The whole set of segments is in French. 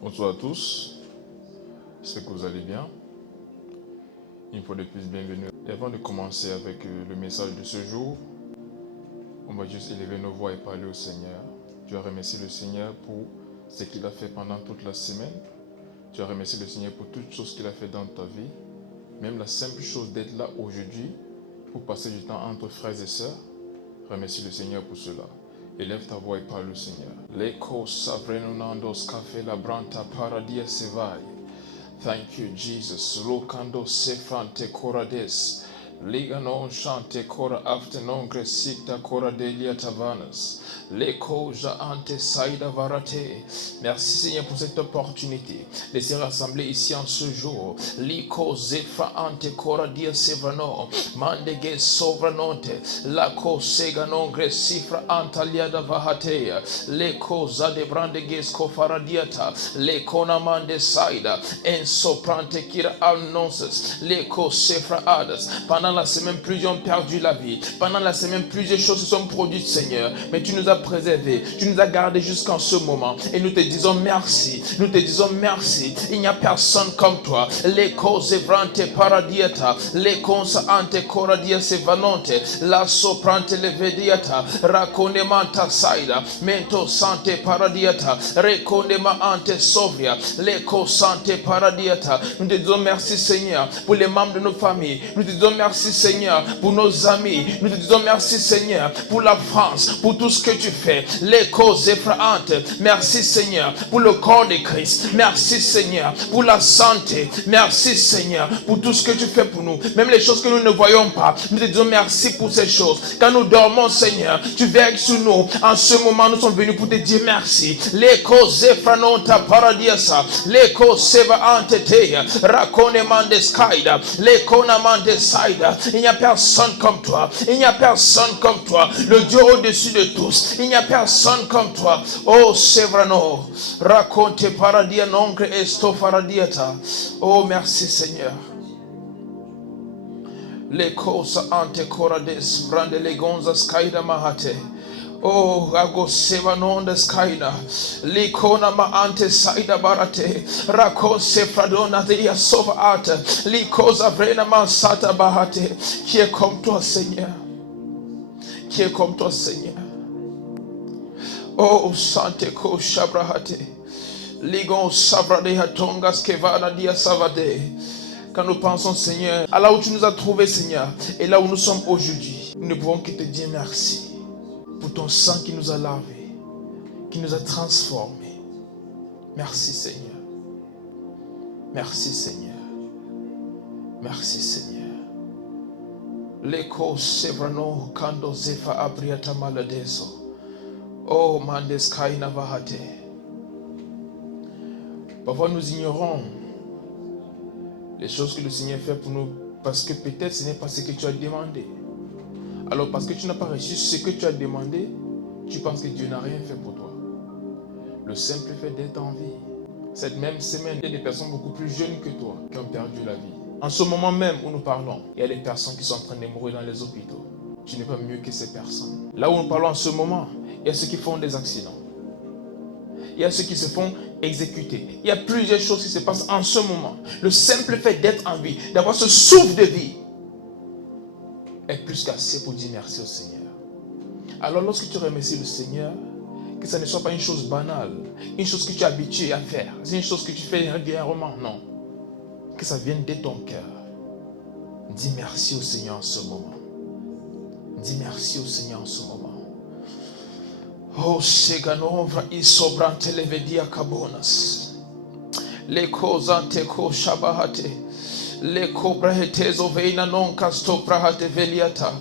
Bonsoir à tous, j'espère que vous allez bien. Une fois de plus, bienvenue. Et avant de commencer avec le message de ce jour, on va juste élever nos voix et parler au Seigneur. Tu vas remercier le Seigneur pour ce qu'il a fait pendant toute la semaine. Tu vas remercier le Seigneur pour toutes choses qu'il a fait dans ta vie. Même la simple chose d'être là aujourd'hui pour passer du temps entre frères et sœurs. Remercie le Seigneur pour cela. Élève ta voix et parle au Seigneur. Leko savrenunandos cafe la branta paradia sevai. Thank you, Jesus. Lokando sefrante corades. Liga non chante cora afternoon gresicta cora delia tavanas. Leko ja ante saida varate. Merci Seigneur pour cette opportunité de se rassembler ici en ce jour. Liko zefra ante cora dia sevrano. Mandege sovranonte. Lako sega non gresifra antalia da vahatea. Leko zade brandeges kofaradiata. Leko namande saida. Soprante kira annonces, l'écho sefra adas. Pendant la semaine, plusieurs ont perdu la vie. Pendant la semaine, plusieurs choses se sont produites, Seigneur. Mais tu nous as préservés, tu nous as gardés jusqu'en ce moment. Et nous te disons merci. Nous te disons merci. Il n'y a personne comme toi. L'écho sevrante paradiata, l'écho ante coradia sevanonte, la soprante levediata, raconemanta saida, mento sante paradiata, reconema ante sovria, l'écho sante paradiata. Nous te disons merci Seigneur pour les membres de nos familles. Nous te disons merci Seigneur pour nos amis. Nous te disons merci Seigneur pour la France, pour tout ce que tu fais. Les causes effrayantes. Merci Seigneur pour le corps de Christ. Merci Seigneur pour la santé. Merci Seigneur pour tout ce que tu fais pour nous. Même les choses que nous ne voyons pas. Nous te disons merci pour ces choses. Quand nous dormons Seigneur, tu veilles sur nous. En ce moment, nous sommes venus pour te dire merci. Les causes effrayantes paradiasa. Les causes il n'y a personne comme toi. Il n'y a personne comme toi. Le Dieu au-dessus de tous. Il n'y a personne comme toi. Oh Sevrano. Raconte paradia nongre esto faradiata. Oh merci Seigneur. Les causes ante corades brande legonza skaida mahate. Oh, ago sevanonda skaina, likona ma ante saida barate, rako sefradona dia sova ata, likosa vrena ma sata bahate. Qui est comme toi, Seigneur? Qui est comme toi, Seigneur? Oh, sante ko shabrahate, ligon sabrade hatongas kevana dia savade. Quand nous pensons, Seigneur, à là où tu nous as trouvés, Seigneur, et là où nous sommes aujourd'hui, nous ne pouvons que te dire merci. Pour ton sang qui nous a lavés, qui nous a transformés. Merci Seigneur. Merci Seigneur. Merci Seigneur. Leko sevrano kando zefa abriata maladeso. Oh mandes kaina vahate. Parfois nous ignorons les choses que le Seigneur fait pour nous parce que peut-être ce n'est pas ce que tu as demandé. Alors parce que tu n'as pas reçu ce que tu as demandé, tu penses que Dieu n'a rien fait pour toi. Le simple fait d'être en vie. Cette même semaine, il y a des personnes beaucoup plus jeunes que toi qui ont perdu la vie. En ce moment même où nous parlons, il y a des personnes qui sont en train de mourir dans les hôpitaux. Tu n'es pas mieux que ces personnes. Là où nous parlons en ce moment, il y a ceux qui font des accidents. Il y a ceux qui se font exécuter. Il y a plusieurs choses qui se passent en ce moment. Le simple fait d'être en vie, d'avoir ce souffle de vie, est plus qu'assez pour dire merci au Seigneur. Alors lorsque tu remercies le Seigneur, que ça ne soit pas une chose banale, une chose que tu es habitué à faire, c'est une chose que tu fais régulièrement, non. Que ça vienne de ton cœur. Dis merci au Seigneur en ce moment. Dis merci au Seigneur en ce moment. Oh, Seganovra isobrante levedia kabonas. Le kozante ko shabahate. Le cobrahetezo veina non casto prahate veliata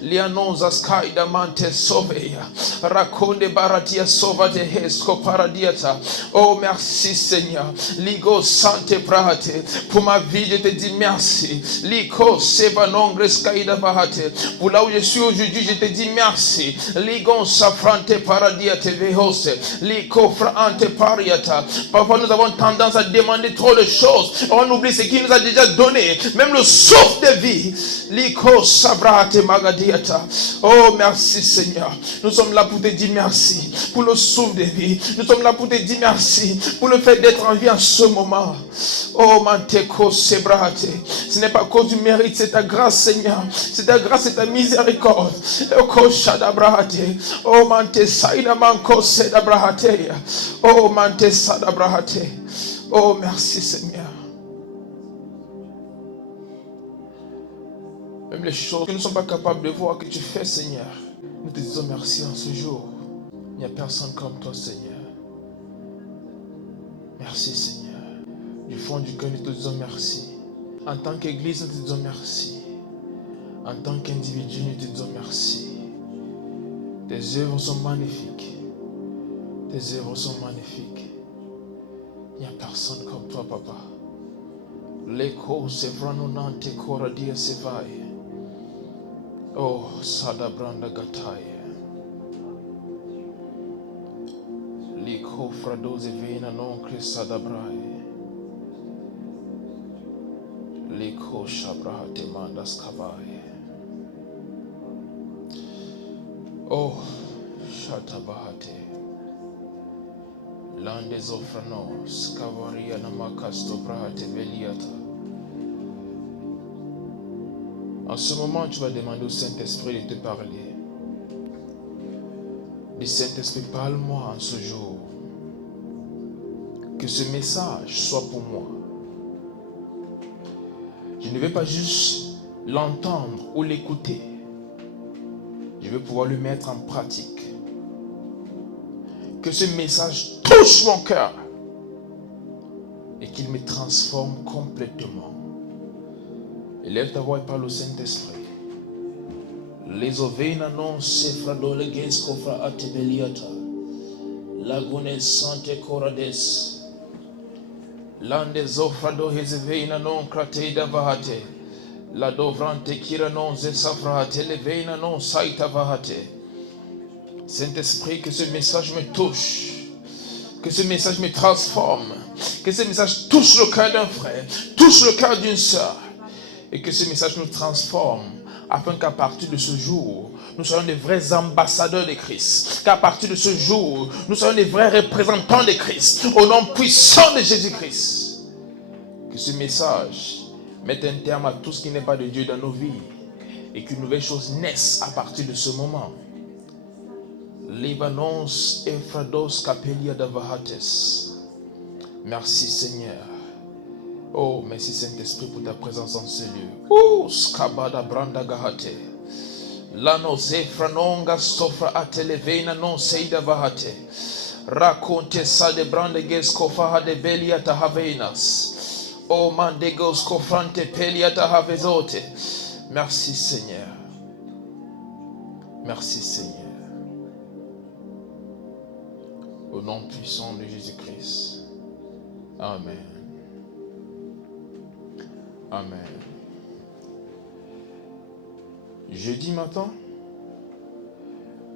lianonza skaida mante soveia raconde baratia sova de hesco paradiata. Oh merci Seigneur, ligo sante prahate. Pour ma vie je te dis merci. Ligo seva nongre skaida bahate. Pour là où je suis aujourd'hui je te dis merci. Ligon safrante paradiate vehose. Ligo fraante pariata. Parfois nous avons tendance à demander trop de choses. On oublie ce qu'il nous a déjà donné, même le souffle de vie. Liko sabrate magadiata. Oh merci Seigneur. Nous sommes là pour te dire merci pour le souffle de vie. Nous sommes là pour te dire merci pour le fait d'être en vie en ce moment. Oh, Manteko Sebrate. Ce n'est pas à cause du mérite, c'est ta grâce, Seigneur. C'est ta grâce et ta miséricorde. Oh, Mante Saïda Manko Sedabrahate. Oh, Mante Sadabrahate. Oh, merci, Seigneur. Même les choses que nous ne sommes pas capables de voir que tu fais, Seigneur. Nous te disons merci en ce jour. Il n'y a personne comme toi, Seigneur. Merci, Seigneur. Du fond du cœur, nous te disons merci. En tant qu'Église, nous te disons merci. En tant qu'individu, nous te disons merci. Tes œuvres sont magnifiques. Tes œuvres sont magnifiques. Il n'y a personne comme toi, Papa. L'écho, c'est vraiment nante coradia sevaille. Oh, Sadabranda Gatai. Liko Fradoze Vena non Sadabrai. Liko Shabrahate Mandas Kabai. Oh, Shatabahate. Landes Ofranos, Cavaria Namakasto Brahate Veliata. En ce moment, tu vas demander au Saint-Esprit de te parler. Le Saint-Esprit, parle-moi en ce jour. Que ce message soit pour moi. Je ne vais pas juste l'entendre ou l'écouter. Je vais pouvoir le mettre en pratique. Que ce message touche mon cœur et qu'il me transforme complètement. Élève ta voix et parle au Saint-Esprit. Les ovena non sefrado le geskofra atebeliata. Lagune sante corades. Lande zofrado hezevena non krateida vahate. La dovrante kira non zesafrahate levena non saita vahate. Saint-Esprit, que ce message me touche. Que ce message me transforme. Que ce message touche le cœur d'un frère. Touche le cœur d'une sœur. Et que ce message nous transforme, afin qu'à partir de ce jour, nous soyons des vrais ambassadeurs de Christ. Qu'à partir de ce jour, nous soyons des vrais représentants de Christ, au nom puissant de Jésus-Christ. Que ce message mette un terme à tout ce qui n'est pas de Dieu dans nos vies, et qu'une nouvelle chose naisse à partir de ce moment. Libanos Efrados Capelia Davahates. Merci, Seigneur. Oh, merci Saint-Esprit pour ta présence dans ce lieu. Oh, Skabada Branda Gahate. Lano Zefranonga Stofra Atelevena non Seida Vahate. Raconte sa de Brandeges Kofaha de Beliata Havenas. Oh, Mandegos Kofrante Peliata Havezote. Merci Seigneur. Merci Seigneur. Au nom puissant de Jésus-Christ. Amen. Amen. Jeudi matin,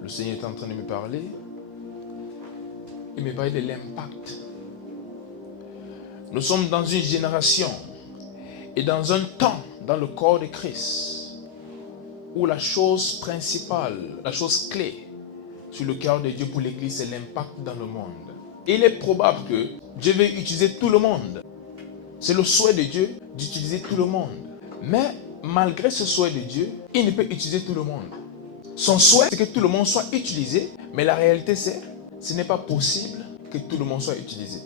le Seigneur est en train de me parler. Il me parlait de l'impact. Nous sommes dans une génération et dans un temps dans le corps de Christ où la chose principale, la chose clé sur le cœur de Dieu pour l'Église, c'est l'impact dans le monde. Il est probable que Dieu veut utiliser tout le monde. C'est le souhait de Dieu d'utiliser tout le monde. Mais malgré ce souhait de Dieu, il ne peut utiliser tout le monde. Son souhait, c'est que tout le monde soit utilisé. Mais la réalité, c'est ce n'est pas possible que tout le monde soit utilisé.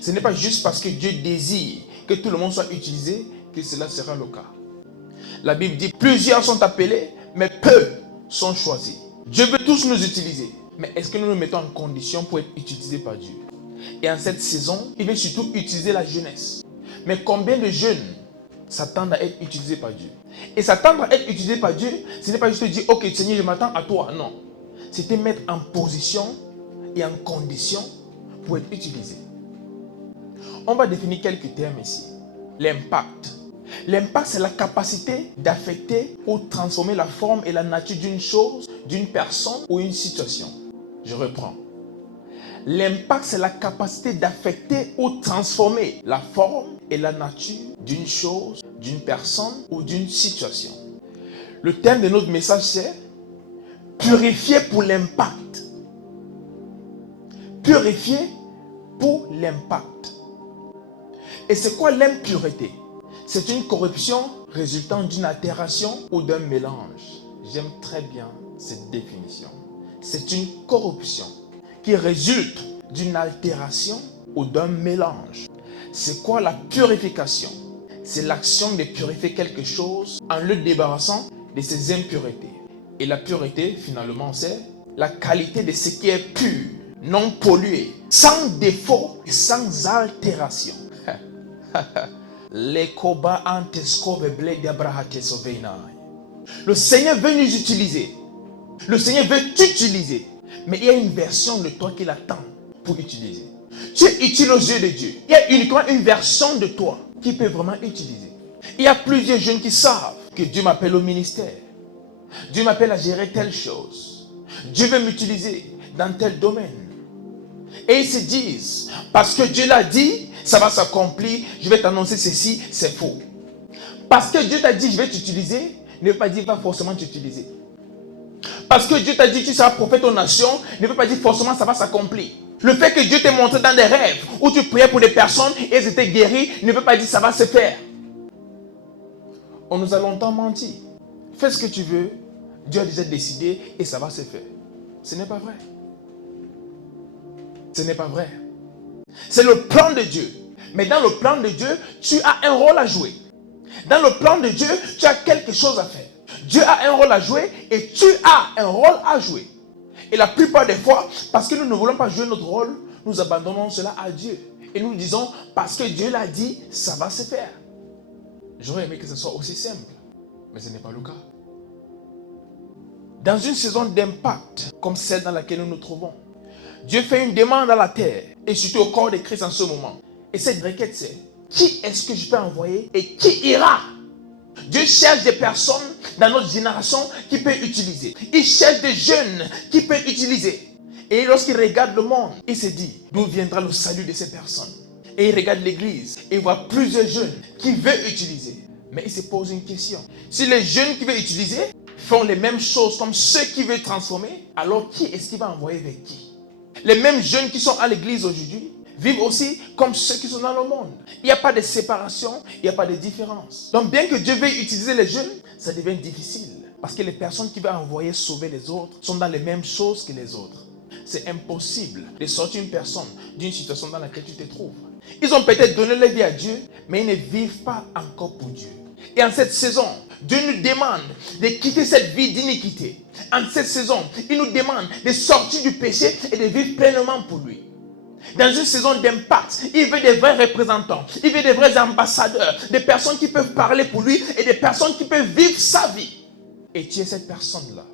Ce n'est pas juste parce que Dieu désire que tout le monde soit utilisé que cela sera le cas. La Bible dit, plusieurs sont appelés, mais peu sont choisis. Dieu veut tous nous utiliser. Mais est-ce que nous nous mettons en condition pour être utilisés par Dieu? Et en cette saison, il veut surtout utiliser la jeunesse. Mais combien de jeunes s'attendent à être utilisés par Dieu? Et s'attendre à être utilisés par Dieu, ce n'est pas juste dire, ok Seigneur, je m'attends à toi. Non. C'était mettre en position et en condition pour être utilisé. On va définir quelques termes ici. L'impact. L'impact, c'est la capacité d'affecter ou transformer la forme et la nature d'une chose, d'une personne ou une situation. Je reprends. L'impact, c'est la capacité d'affecter ou transformer la forme et la nature d'une chose, d'une personne ou d'une situation. Le thème de notre message, c'est purifier pour l'impact. purifié pour l'impact. Et c'est quoi l'impureté? C'est une corruption résultant d'une altération ou d'un mélange. J'aime très bien cette définition. C'est une corruption qui résulte d'une altération ou d'un mélange. C'est quoi la purification? C'est l'action de purifier quelque chose en le débarrassant de ses impuretés. Et la pureté, finalement, c'est la qualité de ce qui est pur, non pollué, sans défaut et sans altération. Le Seigneur veut nous utiliser. Le Seigneur veut t'utiliser. Mais il y a une version de toi qu'il attend pour utiliser. Tu es utile aux yeux de Dieu. Il y a uniquement une version de toi qui peut vraiment utiliser. Il y a plusieurs jeunes qui savent que Dieu m'appelle au ministère. Dieu m'appelle à gérer telle chose. Dieu veut m'utiliser dans tel domaine. Et ils se disent, parce que Dieu l'a dit, ça va s'accomplir, je vais t'annoncer ceci, c'est faux. Parce que Dieu t'a dit, je vais t'utiliser, ne veut pas dire, va forcément t'utiliser. Parce que Dieu t'a dit, tu seras prophète aux nations, ne veut pas dire forcément ça va s'accomplir. Le fait que Dieu t'ait montré dans des rêves où tu priais pour des personnes et elles étaient guéries, ne veut pas dire ça va se faire. On nous a longtemps menti. Fais ce que tu veux, Dieu a déjà décidé et ça va se faire. Ce n'est pas vrai. Ce n'est pas vrai. C'est le plan de Dieu. Mais dans le plan de Dieu, tu as un rôle à jouer. Dans le plan de Dieu, tu as quelque chose à faire. Dieu a un rôle à jouer et tu as un rôle à jouer. Et la plupart des fois, parce que nous ne voulons pas jouer notre rôle, nous abandonnons cela à Dieu. Et nous disons, parce que Dieu l'a dit, ça va se faire. J'aurais aimé que ce soit aussi simple, mais ce n'est pas le cas. Dans une saison d'impact, comme celle dans laquelle nous nous trouvons, Dieu fait une demande à la terre, et surtout au corps de Christ en ce moment. Et cette requête, c'est, qui est-ce que je peux envoyer et qui ira? Dieu cherche des personnes dans notre génération qui peuvent utiliser. Il cherche des jeunes qui peuvent utiliser. Et lorsqu'il regarde le monde, il se dit, d'où viendra le salut de ces personnes? Et il regarde l'église et il voit plusieurs jeunes qui veulent utiliser. Mais il se pose une question. Si les jeunes qui veulent utiliser font les mêmes choses comme ceux qui veulent transformer, alors qui est-ce qu'il va envoyer vers qui? Les mêmes jeunes qui sont à l'église aujourd'hui vivent aussi comme ceux qui sont dans le monde. Il n'y a pas de séparation, il n'y a pas de différence. Donc bien que Dieu veuille utiliser les jeunes, ça devient difficile. Parce que les personnes qui veulent envoyer sauver les autres sont dans les mêmes choses que les autres. C'est impossible de sortir une personne d'une situation dans laquelle tu te trouves. Ils ont peut-être donné leur vie à Dieu, mais ils ne vivent pas encore pour Dieu. Et en cette saison, Dieu nous demande de quitter cette vie d'iniquité. En cette saison, il nous demande de sortir du péché et de vivre pleinement pour lui. Dans une saison d'impact, il veut des vrais représentants, il veut des vrais ambassadeurs, des personnes qui peuvent parler pour lui et des personnes qui peuvent vivre sa vie. Et tu es cette personne-là.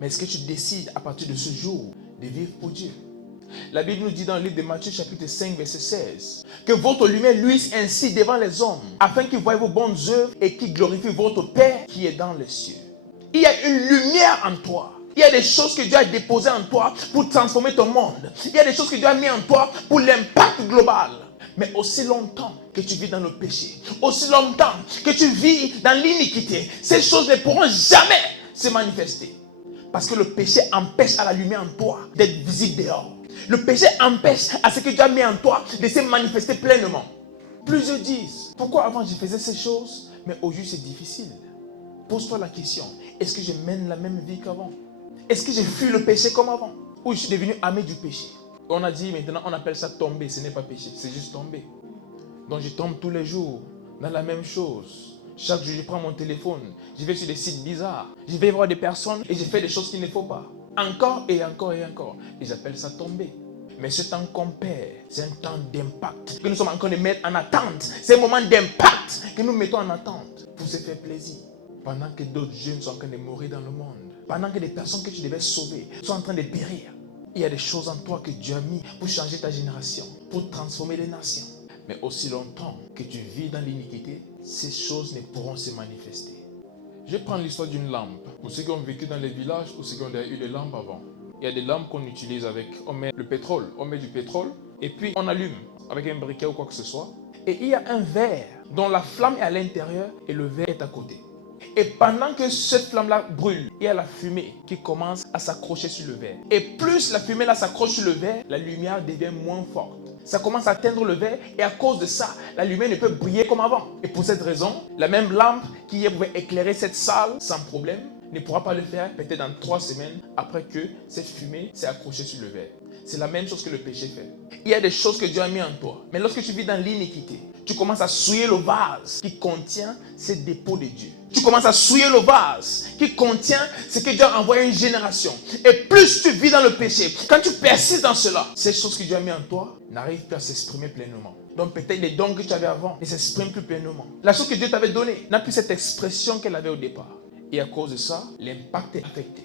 Mais est-ce que tu décides à partir de ce jour de vivre pour Dieu? La Bible nous dit dans le livre de Matthieu chapitre 5 verset 16 que votre lumière luise ainsi devant les hommes afin qu'ils voient vos bonnes œuvres et qu'ils glorifient votre Père qui est dans les cieux. Il y a une lumière en toi. Il y a des choses que Dieu a déposées en toi pour transformer ton monde. Il y a des choses que Dieu a mis en toi pour l'impact global. Mais aussi longtemps que tu vis dans le péché, aussi longtemps que tu vis dans l'iniquité, ces choses ne pourront jamais se manifester. Parce que le péché empêche à la lumière en toi d'être visible dehors. Le péché empêche à ce que Dieu a mis en toi de se manifester pleinement. Plusieurs disent, pourquoi avant je faisais ces choses, mais aujourd'hui c'est difficile. Pose-toi la question, est-ce que je mène la même vie qu'avant? Est-ce que j'ai fui le péché comme avant? Ou je suis devenu ami du péché? On a dit maintenant, on appelle ça tomber, ce n'est pas péché, c'est juste tomber. Donc je tombe tous les jours dans la même chose. Chaque jour je prends mon téléphone, je vais sur des sites bizarres, je vais voir des personnes et je fais des choses qu'il ne faut pas. Encore et encore et encore. Et j'appelle ça tomber. Mais ce temps qu'on perd, c'est un temps d'impact que nous sommes en train de mettre en attente. C'est un moment d'impact que nous mettons en attente pour se faire plaisir. Pendant que d'autres jeunes sont en train de mourir dans le monde. Pendant que des personnes que tu devais sauver sont en train de périr. Il y a des choses en toi que Dieu a mis pour changer ta génération, pour transformer les nations. Mais aussi longtemps que tu vis dans l'iniquité, ces choses ne pourront se manifester. Je prends l'histoire d'une lampe. Pour ceux qui ont vécu dans les villages ou ceux qui ont déjà eu des lampes avant. Il y a des lampes qu'on utilise avec, on met le pétrole, on met du pétrole et puis on allume avec un briquet ou quoi que ce soit. Et il y a un verre dont la flamme est à l'intérieur et le verre est à côté. Et pendant que cette flamme-là brûle, il y a la fumée qui commence à s'accrocher sur le verre. Et plus la fumée là s'accroche sur le verre, la lumière devient moins forte. Ça commence à atteindre le verre et à cause de ça, la lumière ne peut briller comme avant. Et pour cette raison, la même lampe qui hier pouvait éclairer cette salle sans problème ne pourra pas le faire peut-être dans 3 semaines après que cette fumée s'est accrochée sur le verre. C'est la même chose que le péché fait. Il y a des choses que Dieu a mis en toi. Mais lorsque tu vis dans l'iniquité, tu commences à souiller le vase qui contient ces dépôts de Dieu. Tu commences à souiller le vase qui contient ce que Dieu a envoyé à une génération. Et plus tu vis dans le péché, quand tu persistes dans cela, ces choses que Dieu a mis en toi n'arrivent plus à s'exprimer pleinement. Donc peut-être les dons que tu avais avant ne s'expriment plus pleinement. La chose que Dieu t'avait donnée n'a plus cette expression qu'elle avait au départ. Et à cause de ça, l'impact est affecté.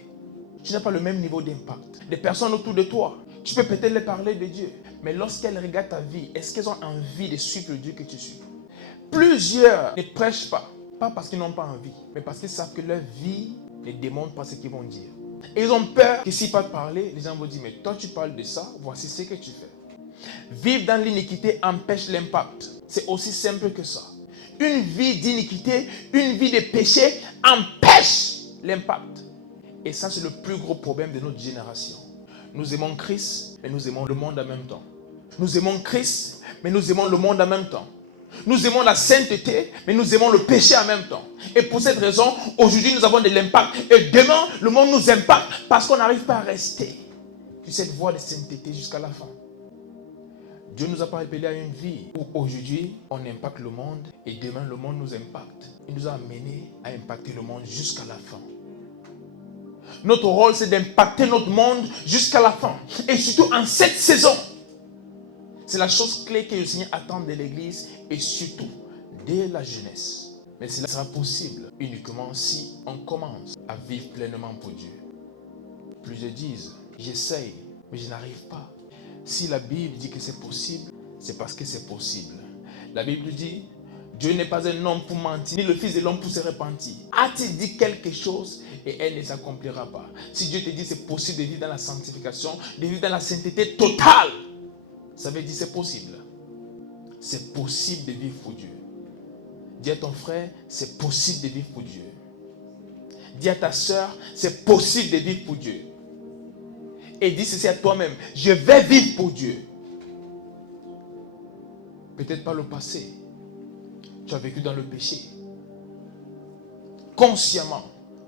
Tu n'as pas le même niveau d'impact. Des personnes autour de toi, tu peux peut-être leur parler de Dieu. Mais lorsqu'elles regardent ta vie, est-ce qu'elles ont envie de suivre le Dieu que tu suis? Plusieurs ne prêchent pas. Pas parce qu'ils n'ont pas envie, mais parce qu'ils savent que leur vie ne démontre pas ce qu'ils vont dire. Et ils ont peur que s'ils parlent parler, les gens vont dire, mais toi tu parles de ça, voici ce que tu fais. Vivre dans l'iniquité empêche l'impact. C'est aussi simple que ça. Une vie d'iniquité, une vie de péché empêche l'impact. Et ça, c'est le plus gros problème de notre génération. Nous aimons Christ, mais nous aimons le monde en même temps. Nous aimons Christ, mais nous aimons le monde en même temps. Nous aimons la sainteté, mais nous aimons le péché en même temps. Et pour cette raison, aujourd'hui, nous avons de l'impact. Et demain, le monde nous impacte parce qu'on n'arrive pas à rester sur cette voie de sainteté jusqu'à la fin. Dieu nous a pas appelés à une vie où aujourd'hui, on impacte le monde et demain, le monde nous impacte. Il nous a amenés à impacter le monde jusqu'à la fin. Notre rôle, c'est d'impacter notre monde jusqu'à la fin. Et surtout en cette saison. C'est la chose clé que le Seigneur attend de l'Église et surtout dès la jeunesse. Mais cela sera possible uniquement si on commence à vivre pleinement pour Dieu. Plusieurs disent, j'essaye, mais je n'arrive pas. Si la Bible dit que c'est possible, c'est parce que c'est possible. La Bible dit, Dieu n'est pas un homme pour mentir, ni le Fils de l'homme pour se repentir. A-t-il dit quelque chose et elle ne s'accomplira pas? Si Dieu te dit c'est possible de vivre dans la sanctification, de vivre dans la sainteté totale, ça veut dire c'est possible. C'est possible de vivre pour Dieu. Dis à ton frère, c'est possible de vivre pour Dieu. Dis à ta soeur, c'est possible de vivre pour Dieu. Et dis ceci à toi-même, je vais vivre pour Dieu. Peut-être par le passé, tu as vécu dans le péché. Consciemment,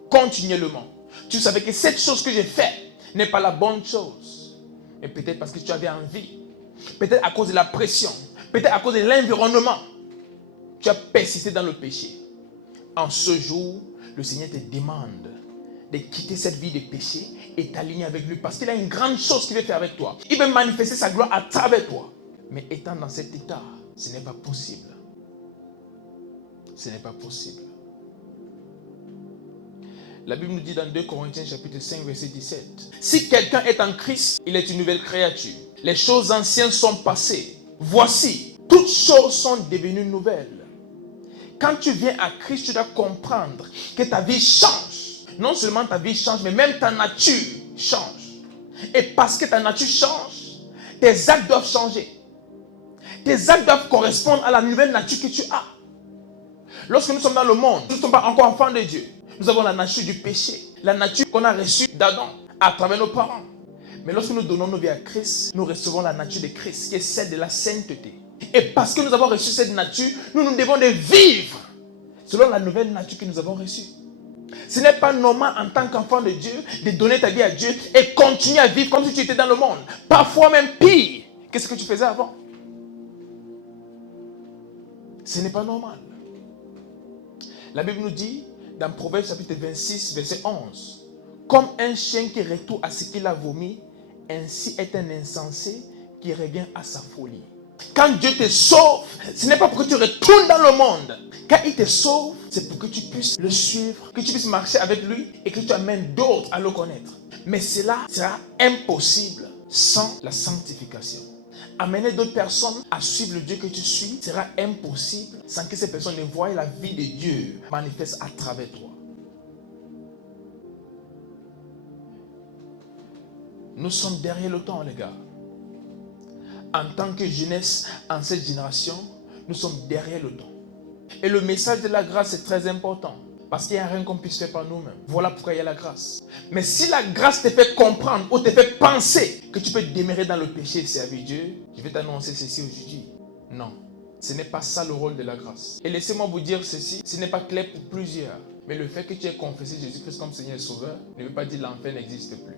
continuellement. Tu savais que cette chose que j'ai faite n'est pas la bonne chose. Mais peut-être parce que tu avais envie. Peut-être à cause de la pression. Peut-être à cause de l'environnement. Tu as persisté dans le péché. En ce jour, le Seigneur te demande de quitter cette vie de péché et t'aligner avec lui. Parce qu'il a une grande chose qu'il veut faire avec toi. Il veut manifester sa gloire à travers toi. Mais étant dans cet état, ce n'est pas possible. Ce n'est pas possible. La Bible nous dit dans 2 Corinthiens chapitre 5 verset 17. Si quelqu'un est en Christ, il est une nouvelle créature. Les choses anciennes sont passées. Voici, toutes choses sont devenues nouvelles. Quand tu viens à Christ, tu dois comprendre que ta vie change. Non seulement ta vie change, mais même ta nature change. Et parce que ta nature change, tes actes doivent changer. Tes actes doivent correspondre à la nouvelle nature que tu as. Lorsque nous sommes dans le monde, nous ne sommes pas encore enfants de Dieu. Nous avons la nature du péché, la nature qu'on a reçue d'Adam à travers nos parents. Mais lorsque nous donnons nos vies à Christ, nous recevons la nature de Christ, qui est celle de la sainteté. Et parce que nous avons reçu cette nature, nous devons de vivre selon la nouvelle nature que nous avons reçue. Ce n'est pas normal en tant qu'enfant de Dieu de donner ta vie à Dieu et continuer à vivre comme si tu étais dans le monde. Parfois même pire que ce que tu faisais avant. Ce n'est pas normal. La Bible nous dit dans Proverbe chapitre 26, verset 11, comme un chien qui retourne à ce qu'il a vomi, ainsi est un insensé qui revient à sa folie. Quand Dieu te sauve, ce n'est pas pour que tu retournes dans le monde. Quand il te sauve, c'est pour que tu puisses le suivre, que tu puisses marcher avec lui et que tu amènes d'autres à le connaître. Mais cela sera impossible sans la sanctification. Amener d'autres personnes à suivre le Dieu que tu suis sera impossible sans que ces personnes ne voient la vie de Dieu manifeste à travers toi. Nous sommes derrière le temps, les gars. En tant que jeunesse, en cette génération, nous sommes derrière le temps. Et le message de la grâce est très important. Parce qu'il n'y a rien qu'on puisse faire par nous-mêmes. Voilà pourquoi il y a la grâce. Mais si la grâce te fait comprendre ou te fait penser que tu peux demeurer dans le péché et servir Dieu, je vais t'annoncer ceci aujourd'hui. Non, ce n'est pas ça le rôle de la grâce. Et laissez-moi vous dire ceci, ce n'est pas clair pour plusieurs. Mais le fait que tu aies confessé Jésus-Christ comme Seigneur et Sauveur ne veut pas dire que l'enfer n'existe plus.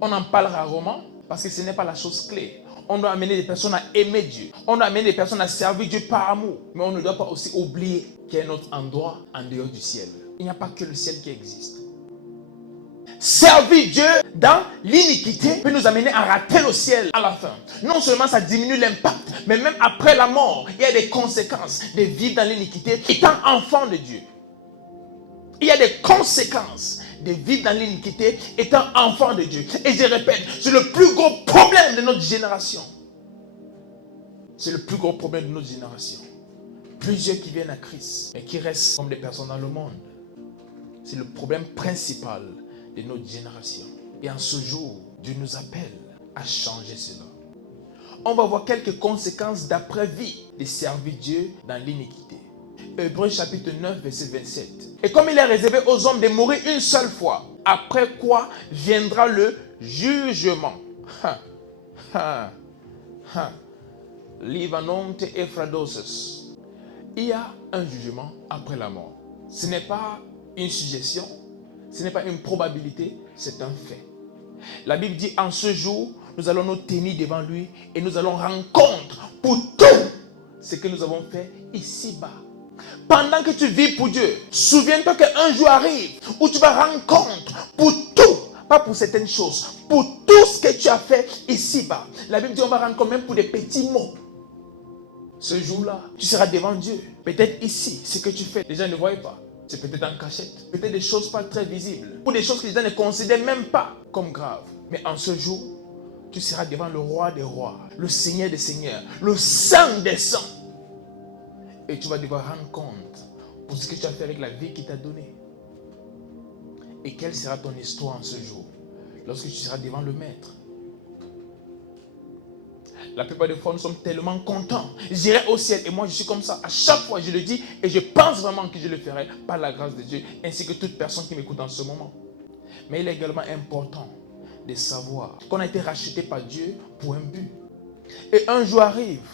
On en parle rarement parce que ce n'est pas la chose clé. On doit amener des personnes à aimer Dieu. On doit amener des personnes à servir Dieu par amour. Mais on ne doit pas aussi oublier qu'il y a un autre endroit en dehors du ciel. Il n'y a pas que le ciel qui existe. Servir Dieu dans l'iniquité peut nous amener à rater le ciel à la fin. Non seulement ça diminue l'impact, mais même après la mort, il y a des conséquences de vivre dans l'iniquité étant enfant de Dieu. Il y a des conséquences de vivre dans l'iniquité étant enfant de Dieu. Et je répète, c'est le plus gros problème de notre génération. C'est le plus gros problème de notre génération. Plusieurs qui viennent à Christ, mais qui restent comme des personnes dans le monde. C'est le problème principal de notre génération. Et en ce jour, Dieu nous appelle à changer cela. On va voir quelques conséquences d'après-vie de servir Dieu dans l'iniquité. Hébreux chapitre 9, verset 27. Et comme il est réservé aux hommes de mourir une seule fois, après quoi viendra le jugement. Livanonte Ephradosis. Il y a un jugement après la mort. Ce n'est pas une suggestion, ce n'est pas une probabilité, c'est un fait. La Bible dit, en ce jour, nous allons nous tenir devant lui et nous allons rendre compte pour tout ce que nous avons fait ici-bas. Pendant que tu vis pour Dieu, souviens-toi qu'un jour arrive où tu vas rendre compte pour tout, pas pour certaines choses, pour tout ce que tu as fait ici-bas. La Bible dit, on va rendre compte même pour des petits mots. Ce jour-là, tu seras devant Dieu. Peut-être ici, ce que tu fais, les gens ne voient pas. C'est peut-être en cachette, peut-être des choses pas très visibles, ou des choses que les gens ne considèrent même pas comme graves. Mais en ce jour, tu seras devant le roi des rois, le Seigneur des seigneurs, le Saint des saints. Et tu vas devoir rendre compte pour ce que tu as fait avec la vie qu'il t'a donnée. Et quelle sera ton histoire en ce jour, lorsque tu seras devant le Maître. La plupart des fois, nous sommes tellement contents. J'irai au ciel. Et moi, je suis comme ça. À chaque fois, je le dis. Et je pense vraiment que je le ferai par la grâce de Dieu. Ainsi que toute personne qui m'écoute en ce moment. Mais il est également important de savoir qu'on a été racheté par Dieu pour un but. Et un jour arrive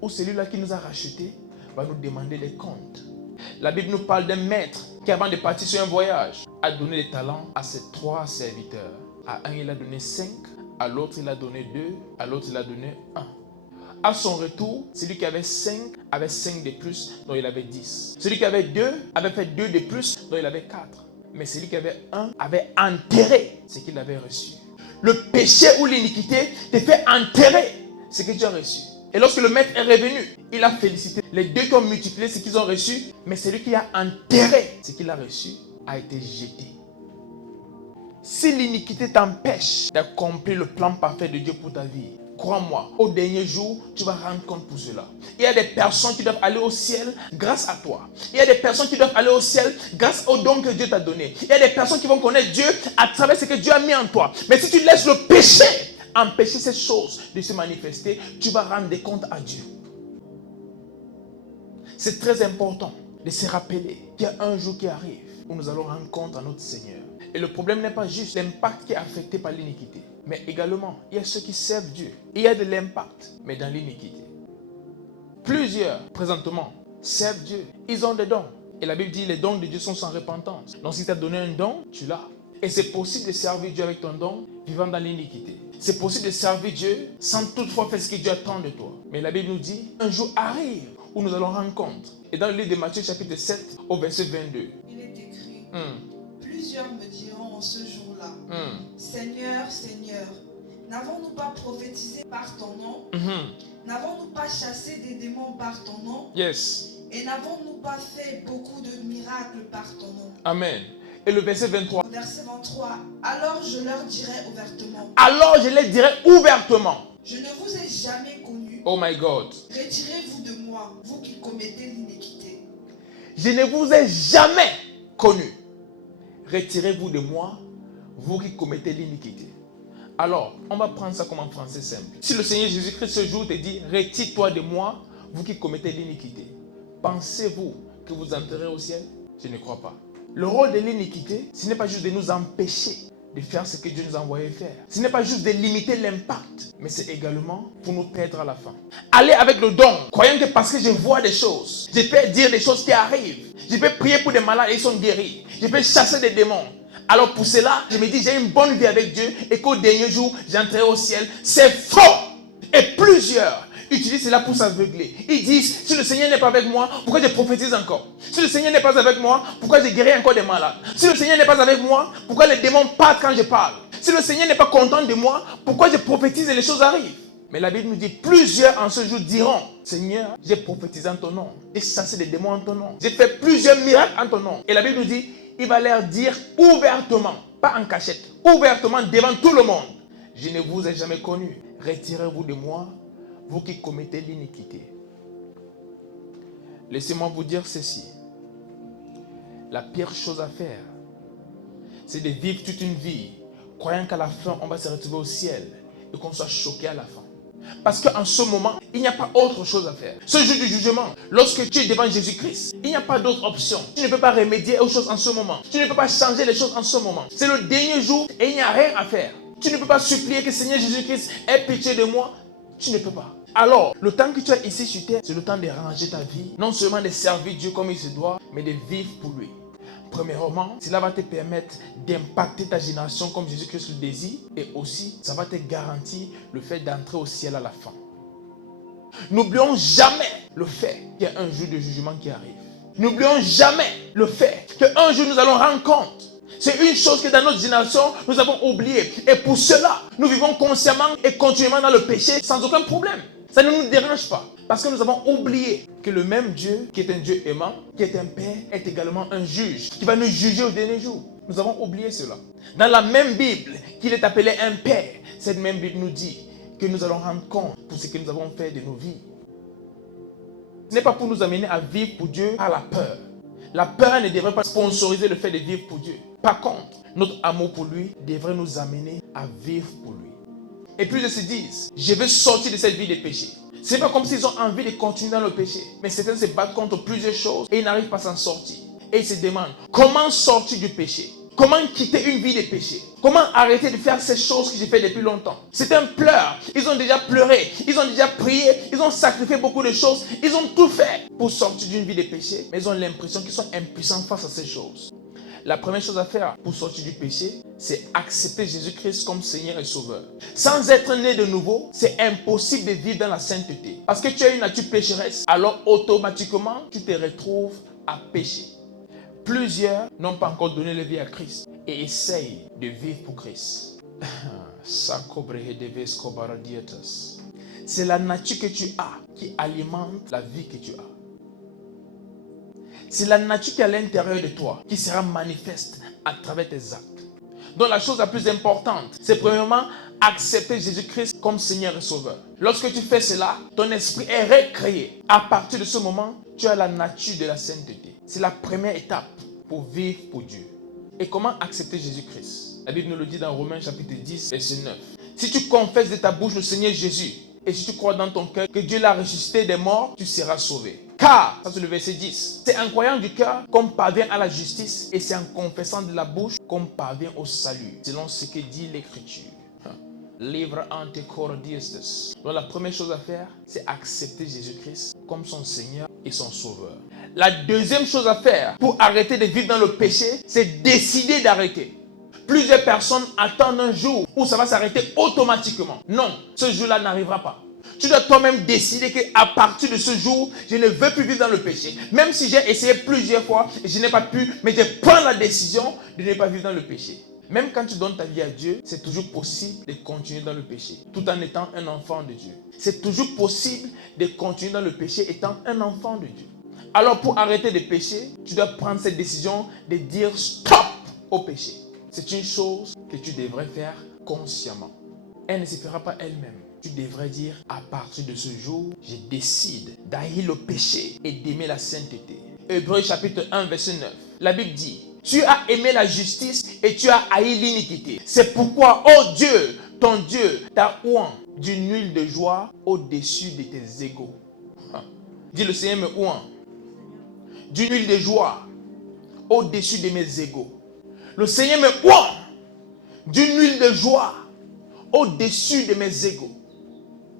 où celui-là qui nous a rachetés va nous demander des comptes. La Bible nous parle d'un maître qui, avant de partir sur un voyage, a donné des talents à ses 3 serviteurs. À un, il a donné 5. À l'autre, il a donné 2. À l'autre, il a donné 1. À son retour, celui qui avait 5 avait 5 de plus, dont il avait 10. Celui qui avait 2 avait fait 2 de plus, dont il avait 4. Mais celui qui avait 1 avait enterré ce qu'il avait reçu. Le péché ou l'iniquité te fait enterrer ce que tu as reçu. Et lorsque le maître est revenu, il a félicité les 2 qui ont multiplié ce qu'ils ont reçu, mais celui qui a enterré ce qu'il a reçu a été jeté. Si l'iniquité t'empêche d'accomplir le plan parfait de Dieu pour ta vie, crois-moi, au dernier jour, tu vas rendre compte pour cela. Il y a des personnes qui doivent aller au ciel grâce à toi. Il y a des personnes qui doivent aller au ciel grâce au don que Dieu t'a donné. Il y a des personnes qui vont connaître Dieu à travers ce que Dieu a mis en toi. Mais si tu laisses le péché empêcher ces choses de se manifester, tu vas rendre des comptes à Dieu. C'est très important de se rappeler qu'il y a un jour qui arrive où nous allons rendre compte à notre Seigneur. Et le problème n'est pas juste l'impact qui est affecté par l'iniquité, mais également, il y a ceux qui servent Dieu. Il y a de l'impact, mais dans l'iniquité. Plusieurs, présentement, servent Dieu. Ils ont des dons. Et la Bible dit, les dons de Dieu sont sans repentance. Donc si tu as donné un don, tu l'as. Et c'est possible de servir Dieu avec ton don, vivant dans l'iniquité. C'est possible de servir Dieu sans toutefois faire ce que Dieu attend de toi. Mais la Bible nous dit, un jour arrive où nous allons rendre compte. Et dans le livre de Matthieu chapitre 7, au verset 22. Il est écrit, plusieurs me diront en ce jour-là, Seigneur, Seigneur, n'avons-nous pas prophétisé par ton nom? N'avons-nous pas chassé des démons par ton nom? Yes. Et n'avons-nous pas fait beaucoup de miracles par ton nom? Amen. Et le verset 23. Verset 23, alors je leur dirai ouvertement. Alors je les dirai ouvertement. Je ne vous ai jamais connu. Oh my God. Retirez-vous de moi, vous qui commettez l'iniquité. Je ne vous ai jamais connu. Retirez-vous de moi, vous qui commettez l'iniquité. Alors, on va prendre ça comme en français simple. Si le Seigneur Jésus-Christ ce jour te dit, retire-toi de moi, vous qui commettez l'iniquité. Pensez-vous que vous entrerez au ciel? Je ne crois pas. Le rôle de l'iniquité, ce n'est pas juste de nous empêcher de faire ce que Dieu nous a envoyé faire. Ce n'est pas juste de limiter l'impact, mais c'est également pour nous perdre à la fin. Aller avec le don, croyant que parce que je vois des choses, je peux dire des choses qui arrivent. Je peux prier pour des malades et ils sont guéris. Je peux chasser des démons. Alors pour cela, je me dis, j'ai une bonne vie avec Dieu et qu'au dernier jour, j'entrerai au ciel. C'est faux! Et plusieurs utilisent cela pour s'aveugler. Ils disent, si le Seigneur n'est pas avec moi, pourquoi je prophétise encore? Si le Seigneur n'est pas avec moi, pourquoi je guéris encore des malades? Si le Seigneur n'est pas avec moi, pourquoi les démons partent quand je parle? Si le Seigneur n'est pas content de moi, pourquoi je prophétise et les choses arrivent? Mais la Bible nous dit, plusieurs en ce jour diront, Seigneur, j'ai prophétisé en ton nom. J'ai chassé des démons en ton nom. J'ai fait plusieurs miracles en ton nom. Et la Bible nous dit, il va leur dire ouvertement, pas en cachette, ouvertement devant tout le monde. Je ne vous ai jamais connu. Retirez-vous de moi, vous qui commettez l'iniquité. Laissez-moi vous dire ceci. La pire chose à faire, c'est de vivre toute une vie, croyant qu'à la fin, on va se retrouver au ciel et qu'on soit choqué à la fin. Parce qu'en ce moment, il n'y a pas autre chose à faire. Ce jour du jugement, lorsque tu es devant Jésus-Christ, il n'y a pas d'autre option. Tu ne peux pas remédier aux choses en ce moment. Tu ne peux pas changer les choses en ce moment. C'est le dernier jour et il n'y a rien à faire. Tu ne peux pas supplier que Seigneur Jésus-Christ ait pitié de moi. Tu ne peux pas. Alors, le temps que tu as ici sur terre, c'est le temps de ranger ta vie. Non seulement de servir Dieu comme il se doit, mais de vivre pour lui. Premièrement, cela va te permettre d'impacter ta génération comme Jésus-Christ le désire. Et aussi, ça va te garantir le fait d'entrer au ciel à la fin. N'oublions jamais le fait qu'il y a un jour de jugement qui arrive. N'oublions jamais le fait qu'un jour nous allons rendre compte. C'est une chose que dans notre génération, nous avons oublié. Et pour cela, nous vivons consciemment et continuellement dans le péché sans aucun problème. Ça ne nous dérange pas. Parce que nous avons oublié que le même Dieu, qui est un Dieu aimant, qui est un Père, est également un juge, qui va nous juger au dernier jour. Nous avons oublié cela. Dans la même Bible, qu'il est appelé un Père, cette même Bible nous dit que nous allons rendre compte pour ce que nous avons fait de nos vies. Ce n'est pas pour nous amener à vivre pour Dieu par la peur. La peur ne devrait pas sponsoriser le fait de vivre pour Dieu. Par contre, notre amour pour lui devrait nous amener à vivre pour lui. Et puis ils se disent, je veux sortir de cette vie de péché. Ce n'est pas comme s'ils ont envie de continuer dans le péché. Mais certains se battent contre plusieurs choses et ils n'arrivent pas à s'en sortir. Et ils se demandent, comment sortir du péché? Comment quitter une vie de péché? Comment arrêter de faire ces choses que j'ai fait depuis longtemps? C'est un pleur. Ils ont déjà pleuré, ils ont déjà prié, ils ont sacrifié beaucoup de choses. Ils ont tout fait pour sortir d'une vie de péché. Mais ils ont l'impression qu'ils sont impuissants face à ces choses. La première chose à faire pour sortir du péché, c'est accepter Jésus-Christ comme Seigneur et Sauveur. Sans être né de nouveau, c'est impossible de vivre dans la sainteté. Parce que tu as une nature pécheresse, alors automatiquement, tu te retrouves à pécher. Plusieurs n'ont pas encore donné leur vie à Christ et essayent de vivre pour Christ. C'est la nature que tu as qui alimente la vie que tu as. C'est la nature qui est à l'intérieur de toi qui sera manifeste à travers tes actes. Donc la chose la plus importante, c'est premièrement accepter Jésus-Christ comme Seigneur et Sauveur. Lorsque tu fais cela, ton esprit est recréé. À partir de ce moment, tu as la nature de la sainteté. C'est la première étape pour vivre pour Dieu. Et comment accepter Jésus-Christ? La Bible nous le dit dans Romains chapitre 10, verset 9. Si tu confesses de ta bouche le Seigneur Jésus, et si tu crois dans ton cœur que Dieu l'a ressuscité des morts, tu seras sauvé. Car, ça c'est le verset 10, c'est en croyant du cœur qu'on parvient à la justice et c'est en confessant de la bouche qu'on parvient au salut, selon ce que dit l'Écriture. Livre ante cor diestes. Donc la première chose à faire, c'est accepter Jésus-Christ comme son Seigneur et son Sauveur. La deuxième chose à faire pour arrêter de vivre dans le péché, c'est décider d'arrêter. Plusieurs personnes attendent un jour où ça va s'arrêter automatiquement. Non, ce jour-là n'arrivera pas. Tu dois toi-même décider qu'à partir de ce jour, je ne veux plus vivre dans le péché. Même si j'ai essayé plusieurs fois et je n'ai pas pu, mais je prends la décision de ne pas vivre dans le péché. Même quand tu donnes ta vie à Dieu, c'est toujours possible de continuer dans le péché, tout en étant un enfant de Dieu. C'est toujours possible de continuer dans le péché étant un enfant de Dieu. Alors pour arrêter de pécher, tu dois prendre cette décision de dire stop au péché. C'est une chose que tu devrais faire consciemment. Elle ne se fera pas elle-même. Tu devrais dire, à partir de ce jour, je décide d'haïr le péché et d'aimer la sainteté. Hébreux chapitre 1, verset 9. La Bible dit, tu as aimé la justice et tu as haï l'iniquité. C'est pourquoi, oh Dieu, ton Dieu t'a oint d'une huile de joie au-dessus de tes égaux. Dis, le Seigneur me oint d'une huile de joie au-dessus de mes égaux. Le Seigneur me oint d'une huile de joie au-dessus de mes égaux.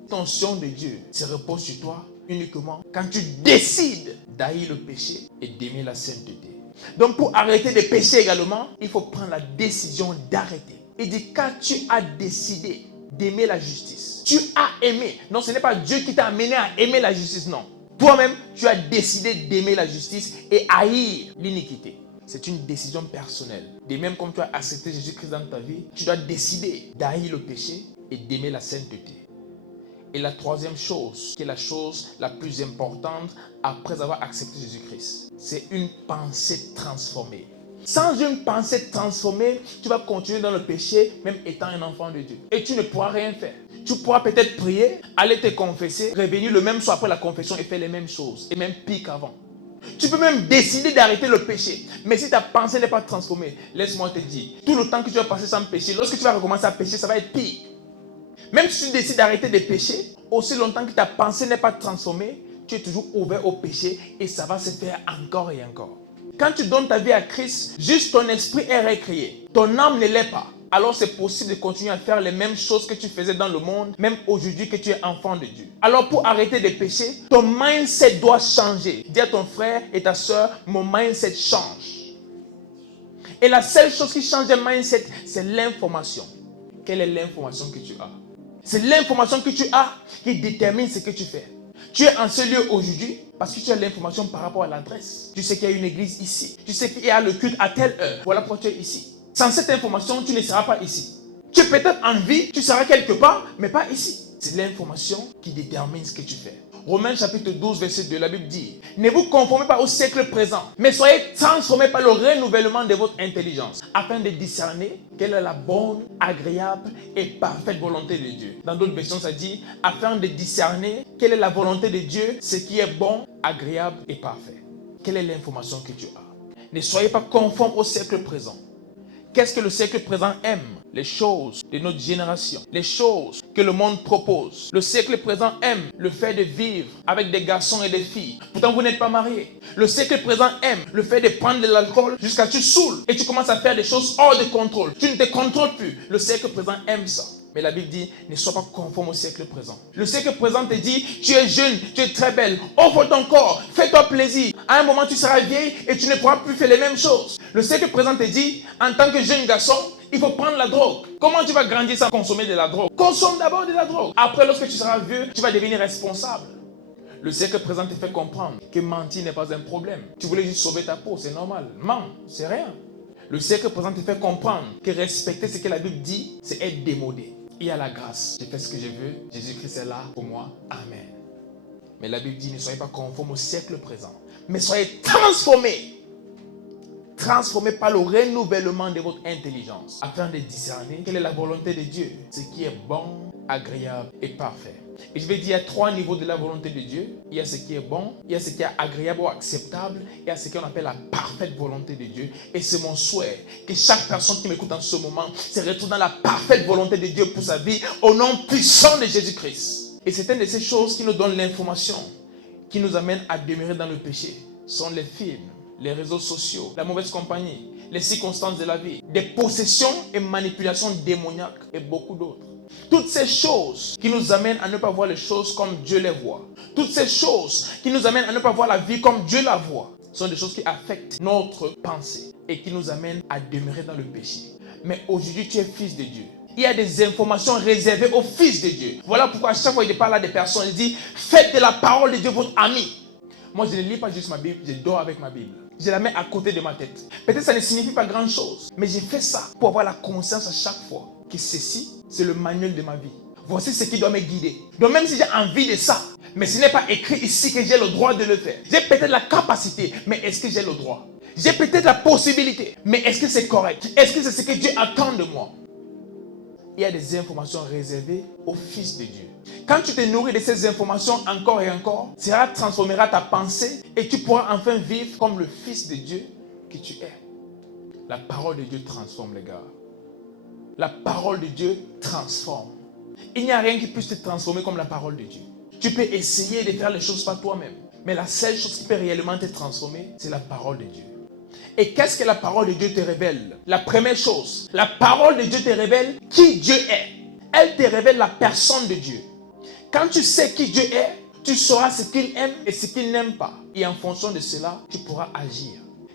L'attention de Dieu se repose sur toi uniquement quand tu décides d'haïr le péché et d'aimer la sainteté. Donc pour arrêter de pécher également, il faut prendre la décision d'arrêter. Il dit quand tu as décidé d'aimer la justice, tu as aimé. Non, ce n'est pas Dieu qui t'a amené à aimer la justice, non. Toi-même, tu as décidé d'aimer la justice et haïr l'iniquité. C'est une décision personnelle. De même comme tu as accepté Jésus-Christ dans ta vie, tu dois décider d'haïr le péché et d'aimer la sainteté. Et la troisième chose, qui est la chose la plus importante après avoir accepté Jésus-Christ, c'est une pensée transformée. Sans une pensée transformée, tu vas continuer dans le péché, même étant un enfant de Dieu. Et tu ne pourras rien faire. Tu pourras peut-être prier, aller te confesser, revenir le même soir après la confession et faire les mêmes choses, et même pire qu'avant. Tu peux même décider d'arrêter le péché. Mais si ta pensée n'est pas transformée, laisse-moi te dire, tout le temps que tu vas passer sans péché, lorsque tu vas recommencer à pécher, ça va être pire. Même si tu décides d'arrêter de pécher, aussi longtemps que ta pensée n'est pas transformée, tu es toujours ouvert au péché et ça va se faire encore et encore. Quand tu donnes ta vie à Christ, juste ton esprit est récréé. Ton âme ne l'est pas. Alors c'est possible de continuer à faire les mêmes choses que tu faisais dans le monde, même aujourd'hui que tu es enfant de Dieu. Alors pour arrêter de pécher, ton mindset doit changer. Dis à ton frère et ta soeur, mon mindset change. Et la seule chose qui change le mindset, c'est l'information. Quelle est l'information que tu as? C'est l'information que tu as qui détermine ce que tu fais. Tu es en ce lieu aujourd'hui parce que tu as l'information par rapport à l'adresse. Tu sais qu'il y a une église ici. Tu sais qu'il y a le culte à telle heure. Voilà pourquoi tu es ici. Sans cette information, tu ne seras pas ici. Tu es peut-être en vie, tu seras quelque part, mais pas ici. C'est l'information qui détermine ce que tu fais. Romains chapitre 12, verset 2, la Bible dit « Ne vous conformez pas au siècle présent, mais soyez transformés par le renouvellement de votre intelligence, afin de discerner quelle est la bonne, agréable et parfaite volonté de Dieu. » Dans d'autres versions, ça dit « Afin de discerner quelle est la volonté de Dieu, ce qui est bon, agréable et parfait. » Quelle est l'information que tu as? Ne soyez pas conformes au siècle présent. Qu'est-ce que le siècle présent aime? Les choses de notre génération, les choses que le monde propose. Le siècle présent aime le fait de vivre avec des garçons et des filles. Pourtant, vous n'êtes pas mariés. Le siècle présent aime le fait de prendre de l'alcool jusqu'à ce que tu saoules et tu commences à faire des choses hors de contrôle. Tu ne te contrôles plus. Le siècle présent aime ça. Mais la Bible dit, ne sois pas conforme au siècle présent. Le siècle présent te dit, tu es jeune, tu es très belle, offre ton corps, fais-toi plaisir. À un moment, tu seras vieille et tu ne pourras plus faire les mêmes choses. Le siècle présent te dit, en tant que jeune garçon, il faut prendre la drogue. Comment tu vas grandir sans consommer de la drogue? Consomme d'abord de la drogue. Après, lorsque tu seras vieux, tu vas devenir responsable. Le siècle présent te fait comprendre que mentir n'est pas un problème. Tu voulais juste sauver ta peau, c'est normal. Mens, c'est rien. Le siècle présent te fait comprendre que respecter ce que la Bible dit, c'est être démodé. Il y a la grâce. Je fais ce que je veux. Jésus-Christ est là pour moi. Amen. Mais la Bible dit, ne soyez pas conformes au siècle présent, mais soyez transformés. Transformés par le renouvellement de votre intelligence, afin de discerner quelle est la volonté de Dieu, ce qui est bon, agréable et parfait. Et je vais dire, il y a 3 niveaux de la volonté de Dieu. Il y a ce qui est bon, il y a ce qui est agréable ou acceptable, il y a ce qu'on appelle la parfaite volonté de Dieu. Et c'est mon souhait que chaque personne qui m'écoute en ce moment se retrouve dans la parfaite volonté de Dieu pour sa vie, au nom puissant de Jésus-Christ. Et c'est une de ces choses qui nous donne l'information, qui nous amène à demeurer dans le péché. Ce sont les films, les réseaux sociaux, la mauvaise compagnie, les circonstances de la vie, des possessions et manipulations démoniaques et beaucoup d'autres. Toutes ces choses qui nous amènent à ne pas voir les choses comme Dieu les voit. Toutes ces choses qui nous amènent à ne pas voir la vie comme Dieu la voit. Sont des choses qui affectent notre pensée et qui nous amènent à demeurer dans le péché. Mais aujourd'hui, tu es fils de Dieu. Il y a des informations réservées aux fils de Dieu. Voilà pourquoi à chaque fois qu'il parle à des personnes, il dit « Faites de la parole de Dieu votre ami ». Moi, je ne lis pas juste ma Bible, je dors avec ma Bible. Je la mets à côté de ma tête. Peut-être que ça ne signifie pas grand-chose, mais j'ai fait ça pour avoir la conscience à chaque fois que ceci, c'est le manuel de ma vie. Voici ce qui doit me guider. Donc même si j'ai envie de ça, mais ce n'est pas écrit ici que j'ai le droit de le faire. J'ai peut-être la capacité, mais est-ce que j'ai le droit? J'ai peut-être la possibilité, mais est-ce que c'est correct? Est-ce que c'est ce que Dieu attend de moi? Il y a des informations réservées aux fils de Dieu. Quand tu te nourris de ces informations encore et encore, cela transformera ta pensée et tu pourras enfin vivre comme le fils de Dieu que tu es. La parole de Dieu transforme, les gars. La parole de Dieu transforme. Il n'y a rien qui puisse te transformer comme la parole de Dieu. Tu peux essayer de faire les choses par toi-même, mais la seule chose qui peut réellement te transformer, c'est la parole de Dieu. Et qu'est-ce que la parole de Dieu te révèle? La première chose, la parole de Dieu te révèle qui Dieu est. Elle te révèle la personne de Dieu. Quand tu sais qui Dieu est, tu sauras ce qu'il aime et ce qu'il n'aime pas. Et en fonction de cela, tu pourras agir.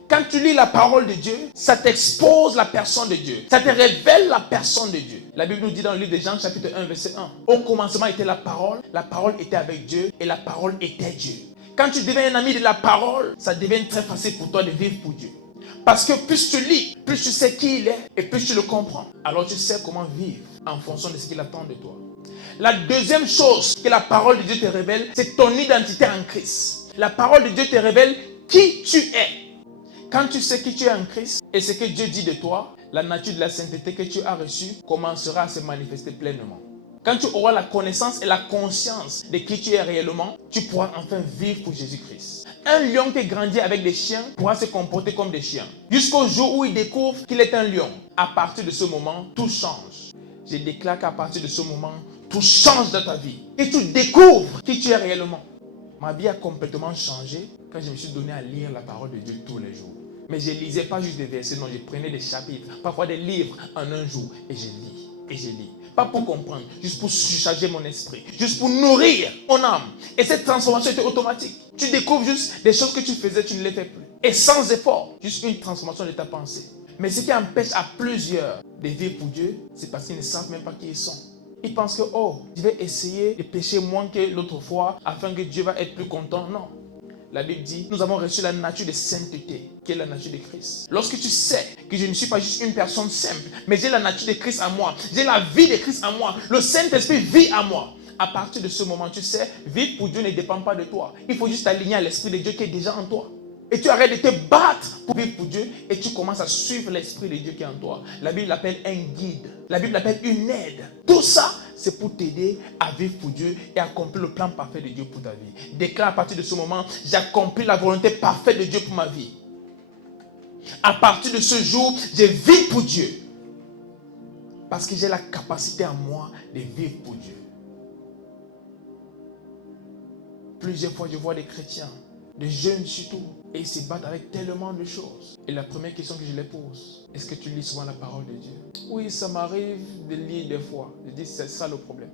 Quand tu lis la parole de Dieu, ça t'expose la personne de Dieu. Ça te révèle la personne de Dieu. La Bible nous dit dans le livre de Jean, chapitre 1, verset 1. Au commencement était la parole était avec Dieu et la parole était Dieu. Quand tu deviens un ami de la parole, ça devient très facile pour toi de vivre pour Dieu. Parce que plus tu lis, plus tu sais qui il est et plus tu le comprends. Alors tu sais comment vivre en fonction de ce qu'il attend de toi. La deuxième chose que la parole de Dieu te révèle, c'est ton identité en Christ. La parole de Dieu te révèle qui tu es. Quand tu sais qui tu es en Christ et ce que Dieu dit de toi, la nature de la sainteté que tu as reçue commencera à se manifester pleinement. Quand tu auras la connaissance et la conscience de qui tu es réellement, tu pourras enfin vivre pour Jésus-Christ. Un lion qui grandit avec des chiens pourra se comporter comme des chiens. Jusqu'au jour où il découvre qu'il est un lion. À partir de ce moment, tout change. Je déclare qu'à partir de ce moment, tout change dans ta vie. Et tu découvres qui tu es réellement. Ma vie a complètement changé quand je me suis donné à lire la parole de Dieu tous les jours. Mais je ne lisais pas juste des versets, non, je prenais des chapitres, parfois des livres en un jour. Et je lis, et je lis. Pas pour comprendre, juste pour surcharger mon esprit, juste pour nourrir mon âme. Et cette transformation était automatique. Tu découvres juste des choses que tu faisais, tu ne les fais plus. Et sans effort, juste une transformation de ta pensée. Mais ce qui empêche à plusieurs de vivre pour Dieu, c'est parce qu'ils ne savent même pas qui ils sont. Ils pensent que, je vais essayer de pécher moins que l'autre fois afin que Dieu va être plus content. Non. La Bible dit, nous avons reçu la nature de sainteté, qui est la nature de Christ. Lorsque tu sais que je ne suis pas juste une personne simple, mais j'ai la nature de Christ en moi, j'ai la vie de Christ en moi, le Saint-Esprit vit en moi. À partir de ce moment, tu sais, vivre pour Dieu ne dépend pas de toi. Il faut juste t'aligner à l'Esprit de Dieu qui est déjà en toi. Et tu arrêtes de te battre pour vivre pour Dieu et tu commences à suivre l'Esprit de Dieu qui est en toi. La Bible l'appelle un guide. La Bible l'appelle une aide. Tout ça, c'est pour t'aider à vivre pour Dieu et accomplir le plan parfait de Dieu pour ta vie. Déclare à partir de ce moment, j'accomplis la volonté parfaite de Dieu pour ma vie. À partir de ce jour, je vis pour Dieu. Parce que j'ai la capacité en moi de vivre pour Dieu. Plusieurs fois, je vois des chrétiens, des jeunes surtout, et ils se battent avec tellement de choses. Et la première question que je les pose, est-ce que tu lis souvent la parole de Dieu? Oui, ça m'arrive de lire des fois. Je dis, c'est ça le problème.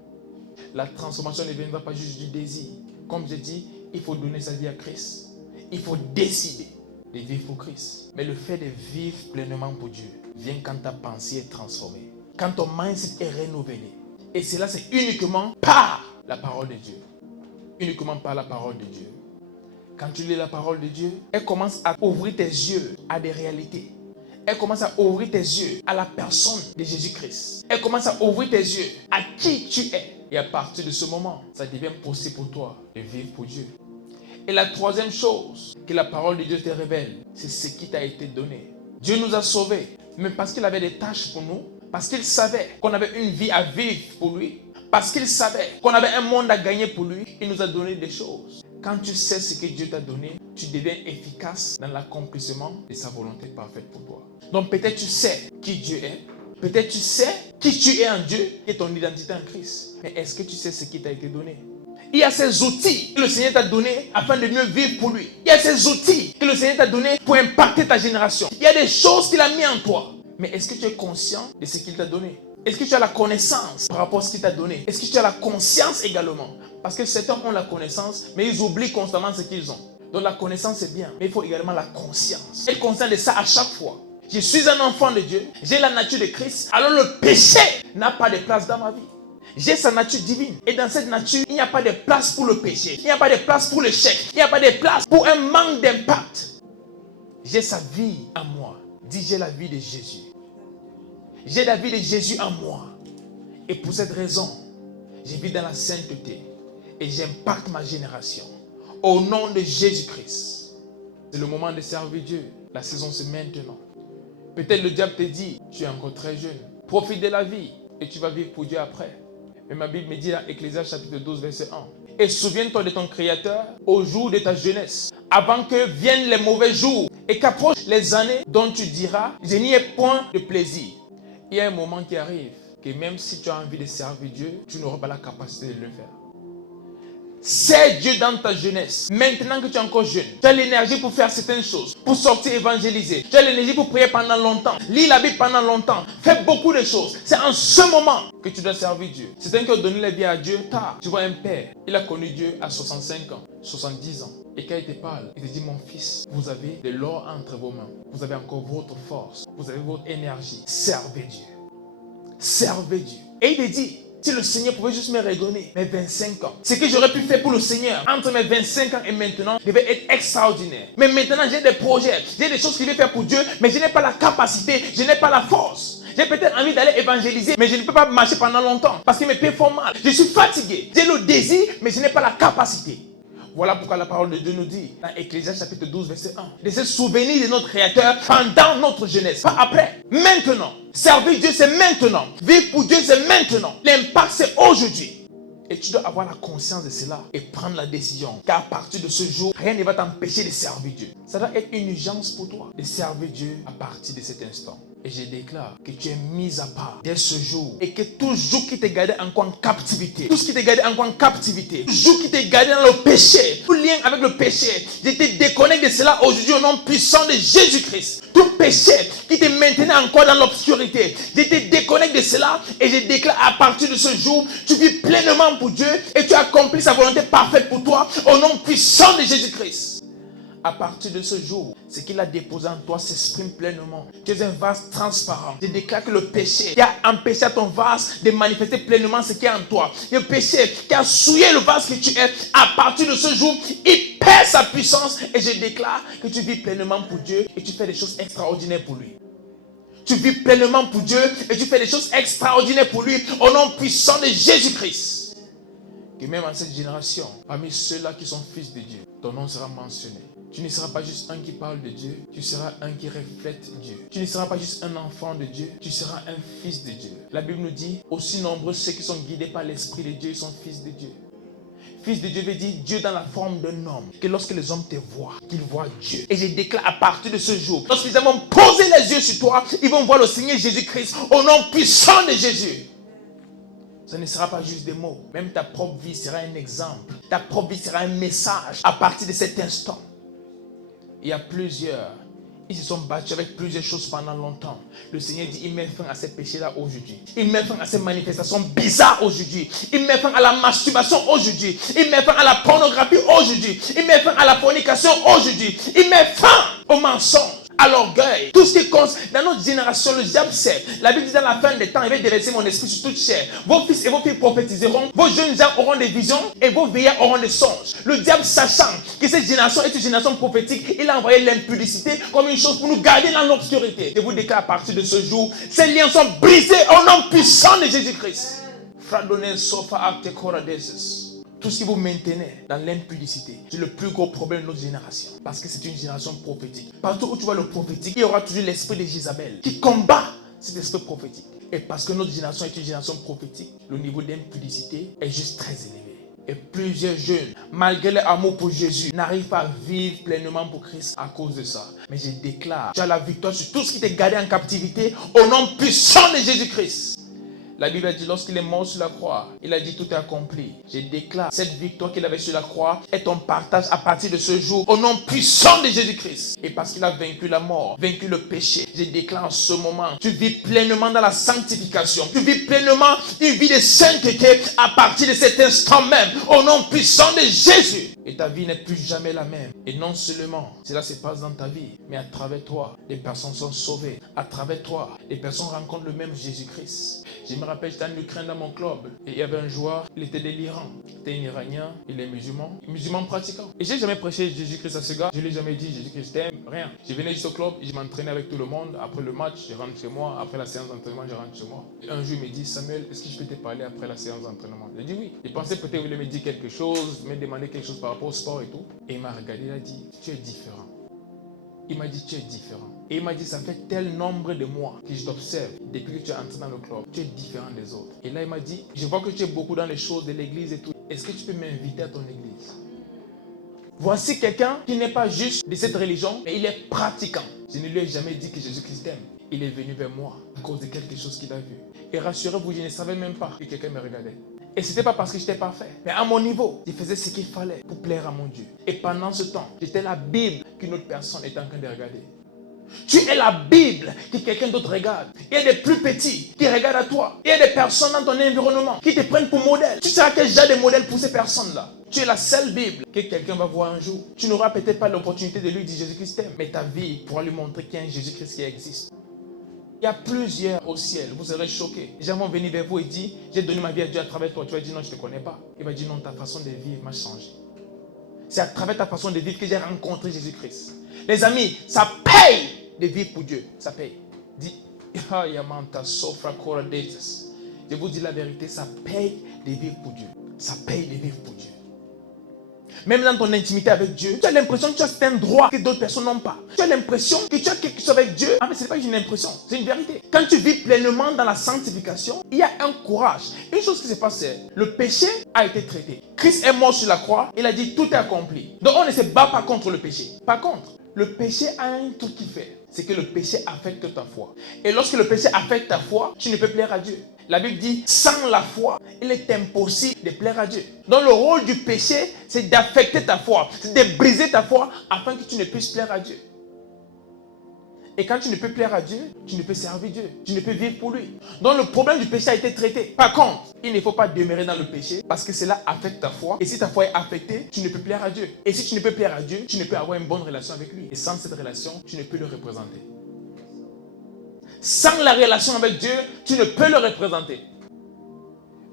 La transformation ne viendra pas juste du désir. Comme je dis, il faut donner sa vie à Christ. Il faut décider de vivre pour Christ. Mais le fait de vivre pleinement pour Dieu vient quand ta pensée est transformée. Quand ton mindset est renouvelé. Et cela, c'est uniquement par la parole de Dieu. Uniquement par la parole de Dieu. Quand tu lis la parole de Dieu, elle commence à ouvrir tes yeux à des réalités. Elle commence à ouvrir tes yeux à la personne de Jésus-Christ. Elle commence à ouvrir tes yeux à qui tu es. Et à partir de ce moment, ça devient possible pour toi de vivre pour Dieu. Et la troisième chose que la parole de Dieu te révèle, c'est ce qui t'a été donné. Dieu nous a sauvés, mais parce qu'il avait des tâches pour nous, parce qu'il savait qu'on avait une vie à vivre pour lui, parce qu'il savait qu'on avait un monde à gagner pour lui, il nous a donné des choses. Quand tu sais ce que Dieu t'a donné, tu deviens efficace dans l'accomplissement de sa volonté parfaite pour toi. Donc peut-être tu sais qui Dieu est, peut-être tu sais qui tu es en Dieu et ton identité en Christ. Mais est-ce que tu sais ce qui t'a été donné? Il y a ces outils que le Seigneur t'a donnés afin de mieux vivre pour lui. Il y a ces outils que le Seigneur t'a donnés pour impacter ta génération. Il y a des choses qu'il a mis en toi. Mais est-ce que tu es conscient de ce qu'il t'a donné? Est-ce que tu as la connaissance par rapport à ce qu'il t'a donné? Est-ce que tu as la conscience également? Parce que certains ont la connaissance, mais ils oublient constamment ce qu'ils ont. Donc la connaissance c'est bien, mais il faut également la conscience. Être conscient de ça à chaque fois. Je suis un enfant de Dieu, j'ai la nature de Christ, alors le péché n'a pas de place dans ma vie. J'ai sa nature divine. Et dans cette nature, il n'y a pas de place pour le péché. Il n'y a pas de place pour l'échec. Il n'y a pas de place pour un manque d'impact. J'ai sa vie en moi. Dis, j'ai la vie de Jésus. J'ai la vie de Jésus en moi. Et pour cette raison, je vis dans la sainteté. Et j'impacte ma génération. Au nom de Jésus-Christ. C'est le moment de servir Dieu. La saison, c'est maintenant. Peut-être le diable te dit, tu es encore très jeune. Profite de la vie et tu vas vivre pour Dieu après. Mais ma Bible me dit dans Ecclésiaste chapitre 12, verset 1. Et souviens-toi de ton Créateur au jour de ta jeunesse, avant que viennent les mauvais jours et qu'approchent les années dont tu diras, je n'y ai point de plaisir. Il y a un moment qui arrive que même si tu as envie de servir Dieu, tu n'auras pas la capacité de le faire. C'est Dieu dans ta jeunesse. Maintenant que tu es encore jeune, tu as l'énergie pour faire certaines choses, pour sortir évangéliser. Tu as l'énergie pour prier pendant longtemps, lire la Bible pendant longtemps, faire beaucoup de choses. C'est en ce moment que tu dois servir Dieu. C'est un qui a donné la vie à Dieu tard. Tu vois un père, il a connu Dieu à 65 ans, 70 ans. Et quand il te parle, il te dit, mon fils, vous avez de l'or entre vos mains. Vous avez encore votre force, vous avez votre énergie. Servez Dieu. Servez Dieu. Et il te dit, si le Seigneur pouvait juste me redonner mes 25 ans, ce que j'aurais pu faire pour le Seigneur entre mes 25 ans et maintenant devait être extraordinaire. Mais maintenant, j'ai des projets, j'ai des choses que je vais faire pour Dieu, mais je n'ai pas la capacité, je n'ai pas la force. J'ai peut-être envie d'aller évangéliser, mais je ne peux pas marcher pendant longtemps parce que mes pieds font mal. Je suis fatigué. J'ai le désir, mais je n'ai pas la capacité. Voilà pourquoi la parole de Dieu nous dit, dans Ecclésiaste chapitre 12, verset 1, de se souvenir de notre Créateur pendant notre jeunesse, pas après, maintenant. Servir Dieu, c'est maintenant. Vivre pour Dieu, c'est maintenant. L'impact, c'est aujourd'hui. Et tu dois avoir la conscience de cela et prendre la décision qu'à partir de ce jour, rien ne va t'empêcher de servir Dieu. Ça doit être une urgence pour toi de servir Dieu à partir de cet instant. Et je déclare que tu es mis à part dès ce jour. Et que tout jour qui te gardait encore en captivité, tout ce qui te gardait encore en captivité, tout jour qui te gardait dans le péché, tout lien avec le péché, je te déconnecte de cela aujourd'hui au nom puissant de Jésus-Christ. Tout péché qui te maintenait encore dans l'obscurité, je te déconnecte de cela et je déclare à partir de ce jour, tu vis pleinement pour Dieu et tu accomplis sa volonté parfaite pour toi au nom puissant de Jésus-Christ. À partir de ce jour, ce qu'il a déposé en toi s'exprime pleinement. Tu es un vase transparent. Je déclare que le péché qui a empêché à ton vase de manifester pleinement ce qui est en toi, le péché qui a souillé le vase que tu es, à partir de ce jour, il perd sa puissance et je déclare que tu vis pleinement pour Dieu et tu fais des choses extraordinaires pour lui. Tu vis pleinement pour Dieu et tu fais des choses extraordinaires pour lui au nom puissant de Jésus-Christ. Que même en cette génération, parmi ceux-là qui sont fils de Dieu, ton nom sera mentionné. Tu ne seras pas juste un qui parle de Dieu, tu seras un qui reflète Dieu. Tu ne seras pas juste un enfant de Dieu, tu seras un fils de Dieu. La Bible nous dit, aussi nombreux ceux qui sont guidés par l'Esprit de Dieu, ils sont fils de Dieu. Fils de Dieu veut dire Dieu dans la forme d'un homme. Que lorsque les hommes te voient, qu'ils voient Dieu. Et je déclare à partir de ce jour, lorsqu'ils vont poser les yeux sur toi, ils vont voir le Seigneur Jésus-Christ au nom puissant de Jésus. Ce ne sera pas juste des mots. Même ta propre vie sera un exemple. Ta propre vie sera un message à partir de cet instant. Il y a plusieurs, ils se sont battus avec plusieurs choses pendant longtemps. Le Seigneur dit, il met fin à ces péchés-là aujourd'hui. Il met fin à ces manifestations bizarres aujourd'hui. Il met fin à la masturbation aujourd'hui. Il met fin à la pornographie aujourd'hui. Il met fin à la fornication aujourd'hui. Il met fin au mensonge, à l'orgueil. Tout ce qui compte dans notre génération, le diable sait. La Bible dit dans la fin des temps, il va déverser mon esprit sur toute chair. Vos fils et vos filles prophétiseront. Vos jeunes gens auront des visions et vos veillards auront des songes. Le diable, sachant que cette génération est une génération prophétique, il a envoyé l'impudicité comme une chose pour nous garder dans l'obscurité. Je vous déclare à partir de ce jour, ces liens sont brisés au nom puissant de Jésus-Christ. Tout ce qui vous maintenait dans l'impudicité, c'est le plus gros problème de notre génération. Parce que c'est une génération prophétique. Partout où tu vois le prophétique, il y aura toujours l'esprit de Jézabel qui combat cet esprit prophétique. Et parce que notre génération est une génération prophétique, le niveau d'impudicité est juste très élevé. Et plusieurs jeunes, malgré leur amour pour Jésus, n'arrivent pas à vivre pleinement pour Christ à cause de ça. Mais je déclare, tu as la victoire sur tout ce qui t'est gardé en captivité au nom puissant de Jésus-Christ. La Bible a dit, lorsqu'il est mort sur la croix, il a dit tout est accompli. Je déclare, cette victoire qu'il avait sur la croix est ton partage à partir de ce jour au nom puissant de Jésus-Christ. Et parce qu'il a vaincu la mort, vaincu le péché, je déclare en ce moment, tu vis pleinement dans la sanctification. Tu vis pleinement une vie de sainteté à partir de cet instant même au nom puissant de Jésus. Et ta vie n'est plus jamais la même. Et non seulement cela se passe dans ta vie, mais à travers toi, les personnes sont sauvées. À travers toi, les personnes rencontrent le même Jésus-Christ. Je me rappelle, j'étais en Ukraine dans mon club. Et il y avait un joueur, il était de l'Iran. C'était un Iranien, il est musulman pratiquant. Et j'ai jamais prêché Jésus-Christ à ce gars. Je ne lui ai jamais dit Jésus-Christ t'aime, rien. Je venais juste au club, je m'entraînais avec tout le monde. Après le match, je rentre chez moi. Après la séance d'entraînement, je rentre chez moi. Et un jour, il me dit, Samuel, est-ce que je peux te parler après la séance d'entraînement? J'ai dit oui. Il pensait peut-être qu'il voulait me dire quelque chose, me demander quelque chose par rapport au sport et tout. Et il m'a regardé, il a dit, tu es différent. Il m'a dit, tu es différent. Et il m'a dit, ça fait tel nombre de mois que je t'observe depuis que tu es entré dans le club. Tu es différent des autres. Et là, il m'a dit, je vois que tu es beaucoup dans les choses de l'église et tout. Est-ce que tu peux m'inviter à ton église? Voici quelqu'un qui n'est pas juste de cette religion, mais il est pratiquant. Je ne lui ai jamais dit que Jésus-Christ t'aime. Il est venu vers moi à cause de quelque chose qu'il a vu. Et rassurez-vous, je ne savais même pas que quelqu'un me regardait. Et ce n'était pas parce que j'étais parfait. Mais à mon niveau, je faisais ce qu'il fallait pour plaire à mon Dieu. Et pendant ce temps, j'étais la Bible qu'une autre personne était en train de regarder. Tu es la Bible que quelqu'un d'autre regarde. Il y a des plus petits qui regardent à toi. Il y a des personnes dans ton environnement qui te prennent pour modèle. Tu seras quel genre de modèle pour ces personnes-là? Tu es la seule Bible que quelqu'un va voir un jour. Tu n'auras peut-être pas l'opportunité de lui dire Jésus-Christ t'aime, mais ta vie pourra lui montrer qu'il y a un Jésus-Christ qui existe. Il y a plusieurs au ciel, vous serez choqués. Les gens vont venir vers vous et dire, j'ai donné ma vie à Dieu à travers toi. Tu vas dire, non, je ne te connais pas. Il va dire, non, ta façon de vivre m'a changé. C'est à travers ta façon de vivre que j'ai rencontré Jésus-Christ. Les amis, ça paye de vivre pour Dieu. Ça paye. Dis, je vous dis la vérité, ça paye de vivre pour Dieu. Ça paye de vivre pour Dieu. Même dans ton intimité avec Dieu, tu as l'impression que tu as certains droits que d'autres personnes n'ont pas. Tu as l'impression que tu as quelque chose avec Dieu. Ah, mais ce n'est pas une impression, c'est une vérité. Quand tu vis pleinement dans la sanctification, il y a un courage. Une chose qui se passe, c'est le péché a été traité. Christ est mort sur la croix, il a dit tout est accompli. Donc on ne se bat pas contre le péché. Par contre, le péché a un truc qu'il fait, c'est que le péché affecte ta foi. Et lorsque le péché affecte ta foi, tu ne peux plaire à Dieu. La Bible dit, sans la foi, il est impossible de plaire à Dieu. Donc le rôle du péché, c'est d'affecter ta foi, c'est de briser ta foi afin que tu ne puisses plaire à Dieu. Et quand tu ne peux plaire à Dieu, tu ne peux servir Dieu, tu ne peux vivre pour lui. Donc le problème du péché a été traité. Par contre, il ne faut pas demeurer dans le péché parce que cela affecte ta foi. Et si ta foi est affectée, tu ne peux plaire à Dieu. Et si tu ne peux plaire à Dieu, tu ne peux avoir une bonne relation avec lui. Et sans cette relation, tu ne peux le représenter. Sans la relation avec Dieu, tu ne peux le représenter.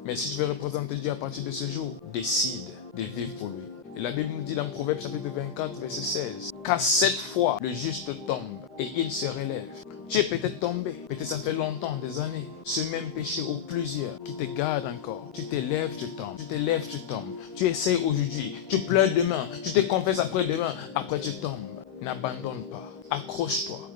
Mais si tu veux représenter Dieu à partir de ce jour, décide de vivre pour lui. Et la Bible nous dit dans Proverbe chapitre 24, verset 16, qu'à 7 fois le juste tombe et il se relève. Tu es peut-être tombé, peut-être ça fait longtemps, des années, ce même péché ou plusieurs qui te gardent encore. Tu te lèves, tu tombes, tu te lèves, tu tombes. Tu essaies aujourd'hui, tu pleures demain, tu te confesses après-demain, après tu tombes. N'abandonne pas, accroche-toi.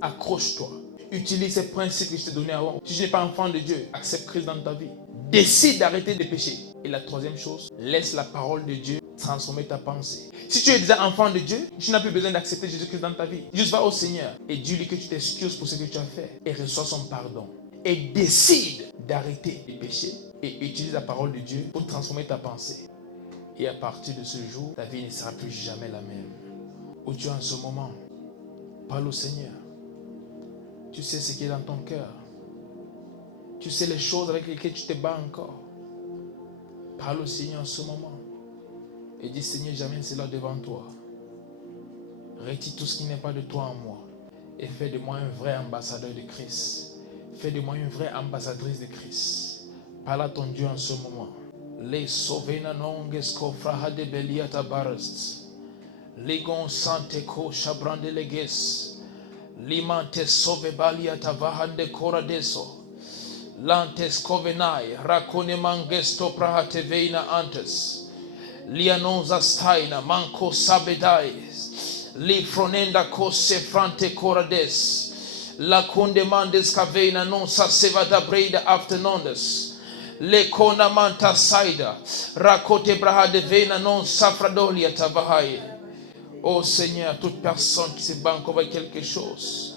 Accroche-toi. Utilise ces principes que je t'ai donnés avant. Si tu n'es pas enfant de Dieu, accepte Christ dans ta vie. Décide d'arrêter de pécher. Et la troisième chose, laisse la parole de Dieu transformer ta pensée. Si tu es déjà enfant de Dieu, tu n'as plus besoin d'accepter Jésus-Christ dans ta vie. Juste va au Seigneur et dis-lui que tu t'excuses pour ce que tu as fait et reçois son pardon. Et décide d'arrêter de pécher et utilise la parole de Dieu pour transformer ta pensée. Et à partir de ce jour, ta vie ne sera plus jamais la même. Où tu es en ce moment, parle au Seigneur. Tu sais ce qui est dans ton cœur. Tu sais les choses avec lesquelles tu te bats encore. Parle au Seigneur en ce moment. Et dis, Seigneur, j'amène cela devant toi. Retire tout ce qui n'est pas de toi en moi. Et fais de moi un vrai ambassadeur de Christ. Fais de moi une vraie ambassadrice de Christ. Parle à ton Dieu en ce moment. Les sovena nonges kofraha de beliata barst. Ligon sante ko shabrande leges. Limante sove baliata vahande koradeso. Lantes covenai, racone mangesto prahate veina antes. Lianon zastaina, manco sabedais. Li fronenda cose frante corades. La conde mandes caveina non sa sevada breida afternoondes. Le cona manta saida. Racote brahade veina non safradolia tavahai. Oh Seigneur, toute personne qui se bat encore avec quelque chose.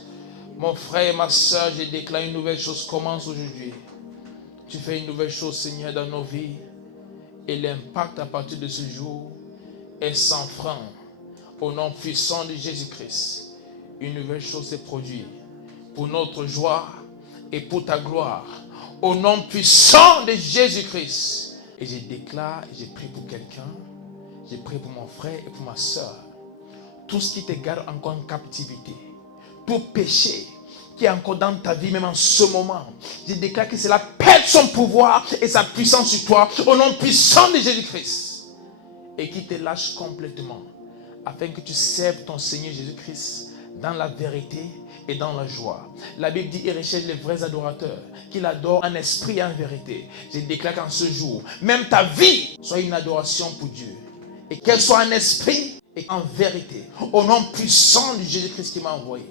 Mon frère et ma soeur, je déclare une nouvelle chose commence aujourd'hui. Tu fais une nouvelle chose, Seigneur, dans nos vies. Et l'impact à partir de ce jour est sans frein. Au nom puissant de Jésus-Christ, une nouvelle chose s'est produite pour notre joie et pour ta gloire. Au nom puissant de Jésus-Christ. Et je déclare, et je prie pour quelqu'un, je prie pour mon frère et pour ma soeur. Tout ce qui te garde encore en captivité, tout péché qui est encore dans ta vie, même en ce moment, je déclare que cela perd son pouvoir et sa puissance sur toi, au nom puissant de Jésus-Christ, et qui te lâche complètement, afin que tu serves ton Seigneur Jésus-Christ dans la vérité et dans la joie. La Bible dit, il recherche les vrais adorateurs, qu'il adore en esprit et en vérité. Je déclare qu'en ce jour, même ta vie soit une adoration pour Dieu, et qu'elle soit en esprit et en vérité, au nom puissant de Jésus-Christ qui m'a envoyé.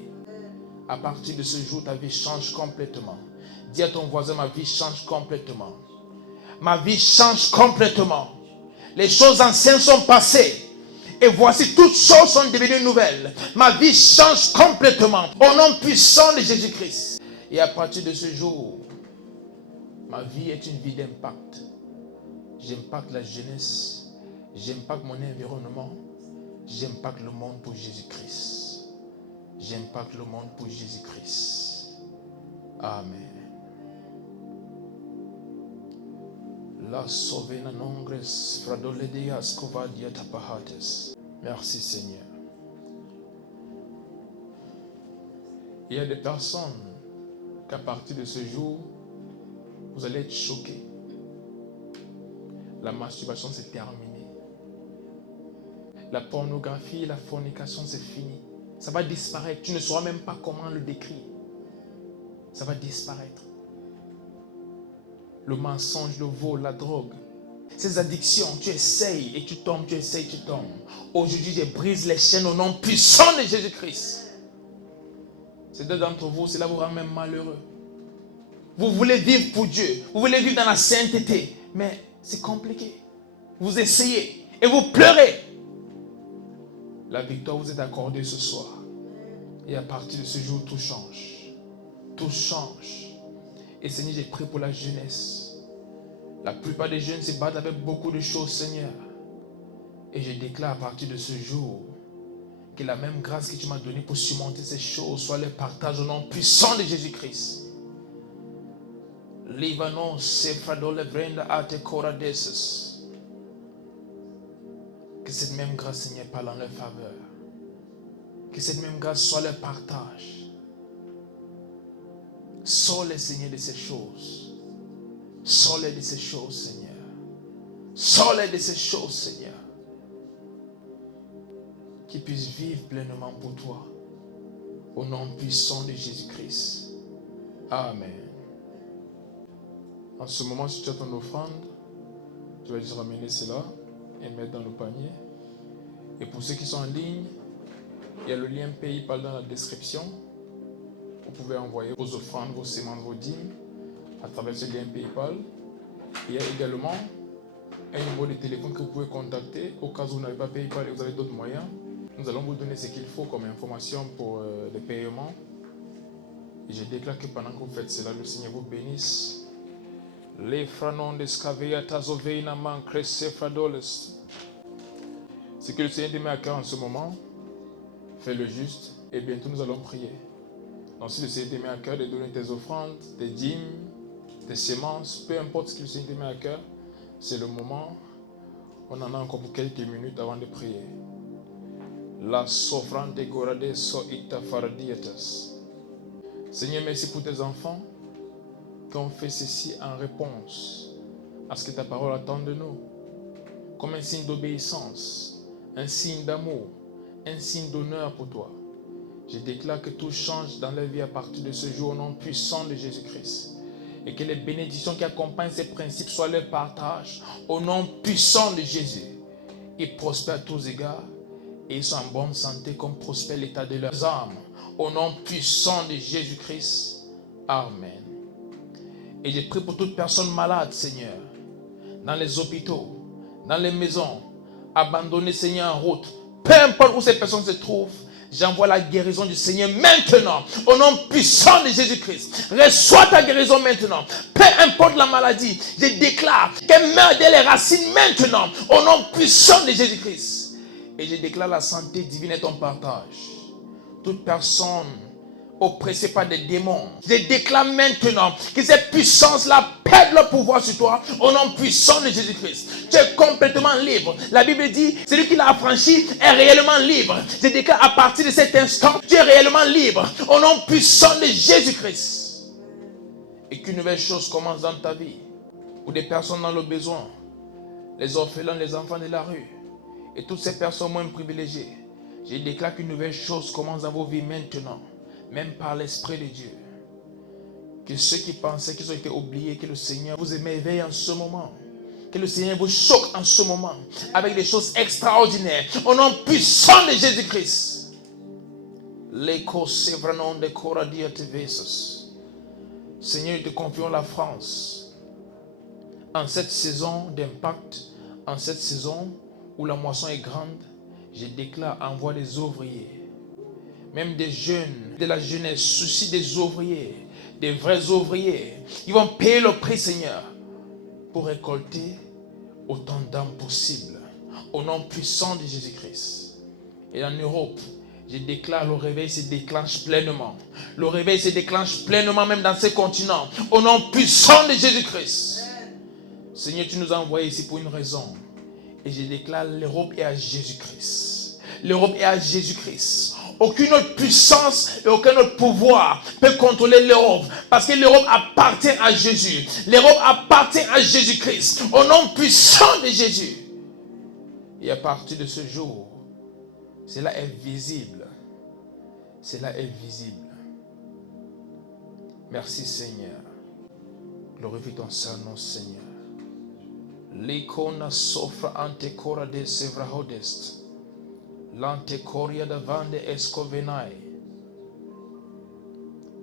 À partir de ce jour, ta vie change complètement. Dis à ton voisin, ma vie change complètement. Ma vie change complètement. Les choses anciennes sont passées. Et voici, toutes choses sont devenues nouvelles. Ma vie change complètement. Au nom puissant de Jésus-Christ. Et à partir de ce jour, Ma vie est une vie d'impact. J'impacte la jeunesse. J'impacte mon environnement. J'impacte le monde pour Jésus-Christ. J'impacte le monde pour Jésus-Christ. Amen. La sovena nongres fradoledias covadia tapahates. Merci Seigneur. Il y a des personnes qu'à partir de ce jour, vous allez être choqués. La masturbation c'est terminé. La pornographie, la fornication c'est fini. Ça va disparaître. Tu ne sauras même pas comment le décrire. Ça va disparaître. Le mensonge, le vol, la drogue. Ces addictions, tu essayes et tu tombes, tu essayes, tu tombes. Aujourd'hui, je brise les chaînes au nom puissant de Jésus-Christ. Certains d'entre vous, cela vous rend même malheureux. Vous voulez vivre pour Dieu. Vous voulez vivre dans la sainteté. Mais c'est compliqué. Vous essayez et vous pleurez. La victoire vous est accordée ce soir. Et à partir de ce jour, tout change. Tout change. Et Seigneur, j'ai prié pour la jeunesse. La plupart des jeunes se battent avec beaucoup de choses, Seigneur. Et je déclare à partir de ce jour que la même grâce que tu m'as donnée pour surmonter ces choses soit le partage au nom puissant de Jésus-Christ. Libanon, Sefradole, Brenda, Ate, Koradeses. Que cette même grâce, Seigneur, parle en leur faveur. Que cette même grâce soit leur partage. Sors-les, Seigneur, de ces choses. Sors-les de ces choses, Seigneur. Sors-les de ces choses, Seigneur. Qu'ils puissent vivre pleinement pour toi. Au nom puissant de Jésus-Christ. Amen. En ce moment, si tu as ton offrande, tu vas juste ramener cela et mettre dans le panier. Et pour ceux qui sont en ligne, il y a le lien PayPal dans la description. Vous pouvez envoyer vos offrandes, vos semences, vos dîmes à travers ce lien PayPal. Il y a également un numéro de téléphone que vous pouvez contacter au cas où vous n'avez pas PayPal et vous avez d'autres moyens. Nous allons vous donner ce qu'il faut comme information pour les paiements. Et je déclare que pendant que vous faites cela, le Seigneur vous bénisse. Les franon de scaveata zoveina man cresse fradoles. Ce que le Seigneur te met à cœur en ce moment, fais le juste et bientôt nous allons prier. Donc si le Seigneur te met à cœur de donner tes offrandes, tes dîmes, tes semences, peu importe ce que le Seigneur te met à cœur, c'est le moment. On en a encore pour quelques minutes avant de prier. La sofrande de gorade so ita faradietas. Seigneur, merci pour tes enfants qui ont fait ceci en réponse à ce que ta parole attend de nous. Comme un signe d'obéissance, un signe d'amour, un signe d'honneur pour toi. Je déclare que tout change dans leur vie à partir de ce jour au nom puissant de Jésus-Christ. Et que les bénédictions qui accompagnent ces principes soient leur partage au nom puissant de Jésus. Ils prospèrent à tous égards et ils sont en bonne santé comme prospère l'état de leurs âmes. Au nom puissant de Jésus-Christ. Amen. Et je prie pour toute personne malade, Seigneur, dans les hôpitaux, dans les maisons, abandonnées, Seigneur, en route. Peu importe où ces personnes se trouvent, j'envoie la guérison du Seigneur maintenant, au nom puissant de Jésus-Christ. Reçois ta guérison maintenant. Peu importe la maladie, je déclare qu'elle meurt dès les racines maintenant, au nom puissant de Jésus-Christ. Et je déclare la santé divine est ton partage. Toute personne oppressée par des démons, je déclare maintenant que cette puissance-là perd leur pouvoir sur toi au nom puissant de Jésus-Christ. Tu es complètement libre. La Bible dit, celui qui l'a affranchi est réellement libre. Je déclare à partir de cet instant, tu es réellement libre au nom puissant de Jésus-Christ. Et qu'une nouvelle chose commence dans ta vie. Pour des personnes dans le besoin, les orphelins, les enfants de la rue et toutes ces personnes moins privilégiées. Je déclare qu'une nouvelle chose commence dans vos vies maintenant. Même par l'Esprit de Dieu. Que ceux qui pensaient qu'ils ont été oubliés, que le Seigneur vous émerveille en ce moment. Que le Seigneur vous choque en ce moment. Avec des choses extraordinaires. Au nom puissant de Jésus-Christ. Seigneur, nous te confions la France. En cette saison d'impact, en cette saison où la moisson est grande, je déclare envoie des ouvriers. Même des jeunes, de la jeunesse, souci des ouvriers, des vrais ouvriers. Ils vont payer le prix, Seigneur, pour récolter autant d'âmes possibles. Au nom puissant de Jésus-Christ. Et en Europe, je déclare le réveil se déclenche pleinement. Le réveil se déclenche pleinement même dans ces continents. Au nom puissant de Jésus-Christ. Seigneur, tu nous as envoyés ici pour une raison. Et je déclare l'Europe est à Jésus-Christ. L'Europe est à Jésus-Christ. Aucune autre puissance et aucun autre pouvoir peut contrôler l'Europe. Parce que l'Europe appartient à Jésus. L'Europe appartient à Jésus-Christ. Au nom puissant de Jésus. Et à partir de ce jour, cela est visible. Cela est visible. Merci Seigneur. Glorifie ton saint nom Seigneur. L'icône soffre ante cora de sevrahodest. L'antecoria davande escovenai.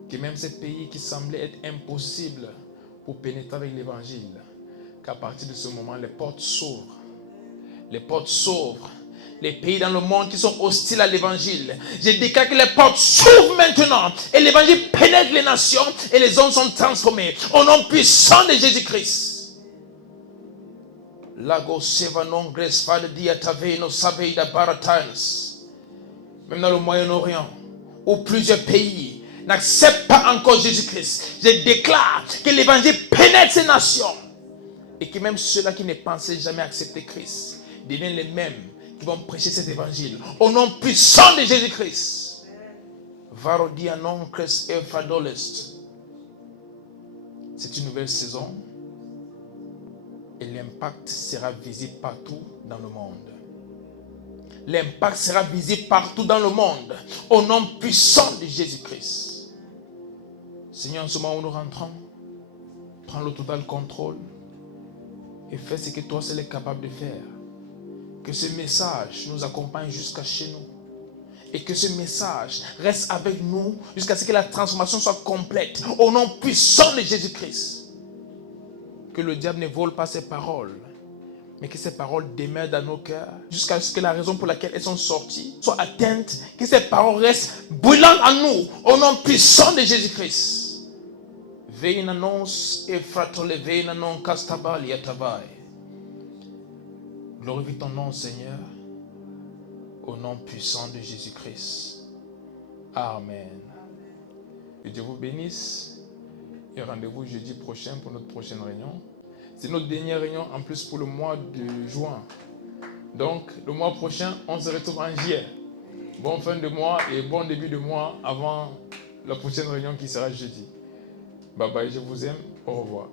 Que même ces pays qui semblaient être impossibles pour pénétrer avec l'évangile, qu'à partir de ce moment, les portes s'ouvrent. Les portes s'ouvrent. Les pays dans le monde qui sont hostiles à l'évangile, je déclare que les portes s'ouvrent maintenant et l'évangile pénètre les nations et les hommes sont transformés au nom puissant de Jésus-Christ. Lago Sevanon Gresfad Diataveno Sabeida Baratans. Même dans le Moyen-Orient, où plusieurs pays n'acceptent pas encore Jésus-Christ, je déclare que l'évangile pénètre ces nations et que même ceux-là qui ne pensaient jamais accepter Christ deviennent les mêmes qui vont prêcher cet évangile au nom puissant de Jésus-Christ. Varodianon Cres Ephadolest. C'est une nouvelle saison et l'impact sera visible partout dans le monde. L'impact sera visible partout dans le monde au nom puissant de Jésus-Christ. Seigneur, en ce moment où nous rentrons, prends le total contrôle et fais ce que toi seul es capable de faire. Que ce message nous accompagne jusqu'à chez nous. Et que ce message reste avec nous jusqu'à ce que la transformation soit complète. Au nom puissant de Jésus-Christ. Que le diable ne vole pas ces paroles. Mais que ces paroles demeurent dans nos cœurs. Jusqu'à ce que la raison pour laquelle elles sont sorties soit atteinte. Que ces paroles restent brûlantes en nous. Au nom puissant de Jésus-Christ. Veinanos et fratole veinanon castabali atavai. Glorifie ton nom, Seigneur, au nom puissant de Jésus-Christ. Amen. Que Dieu vous bénisse et rendez-vous jeudi prochain pour notre prochaine réunion. C'est notre dernière réunion en plus pour le mois de juin. Donc, le mois prochain, on se retrouve en juillet. Bonne fin de mois et bon début de mois avant la prochaine réunion qui sera jeudi. Bye bye, je vous aime. Au revoir.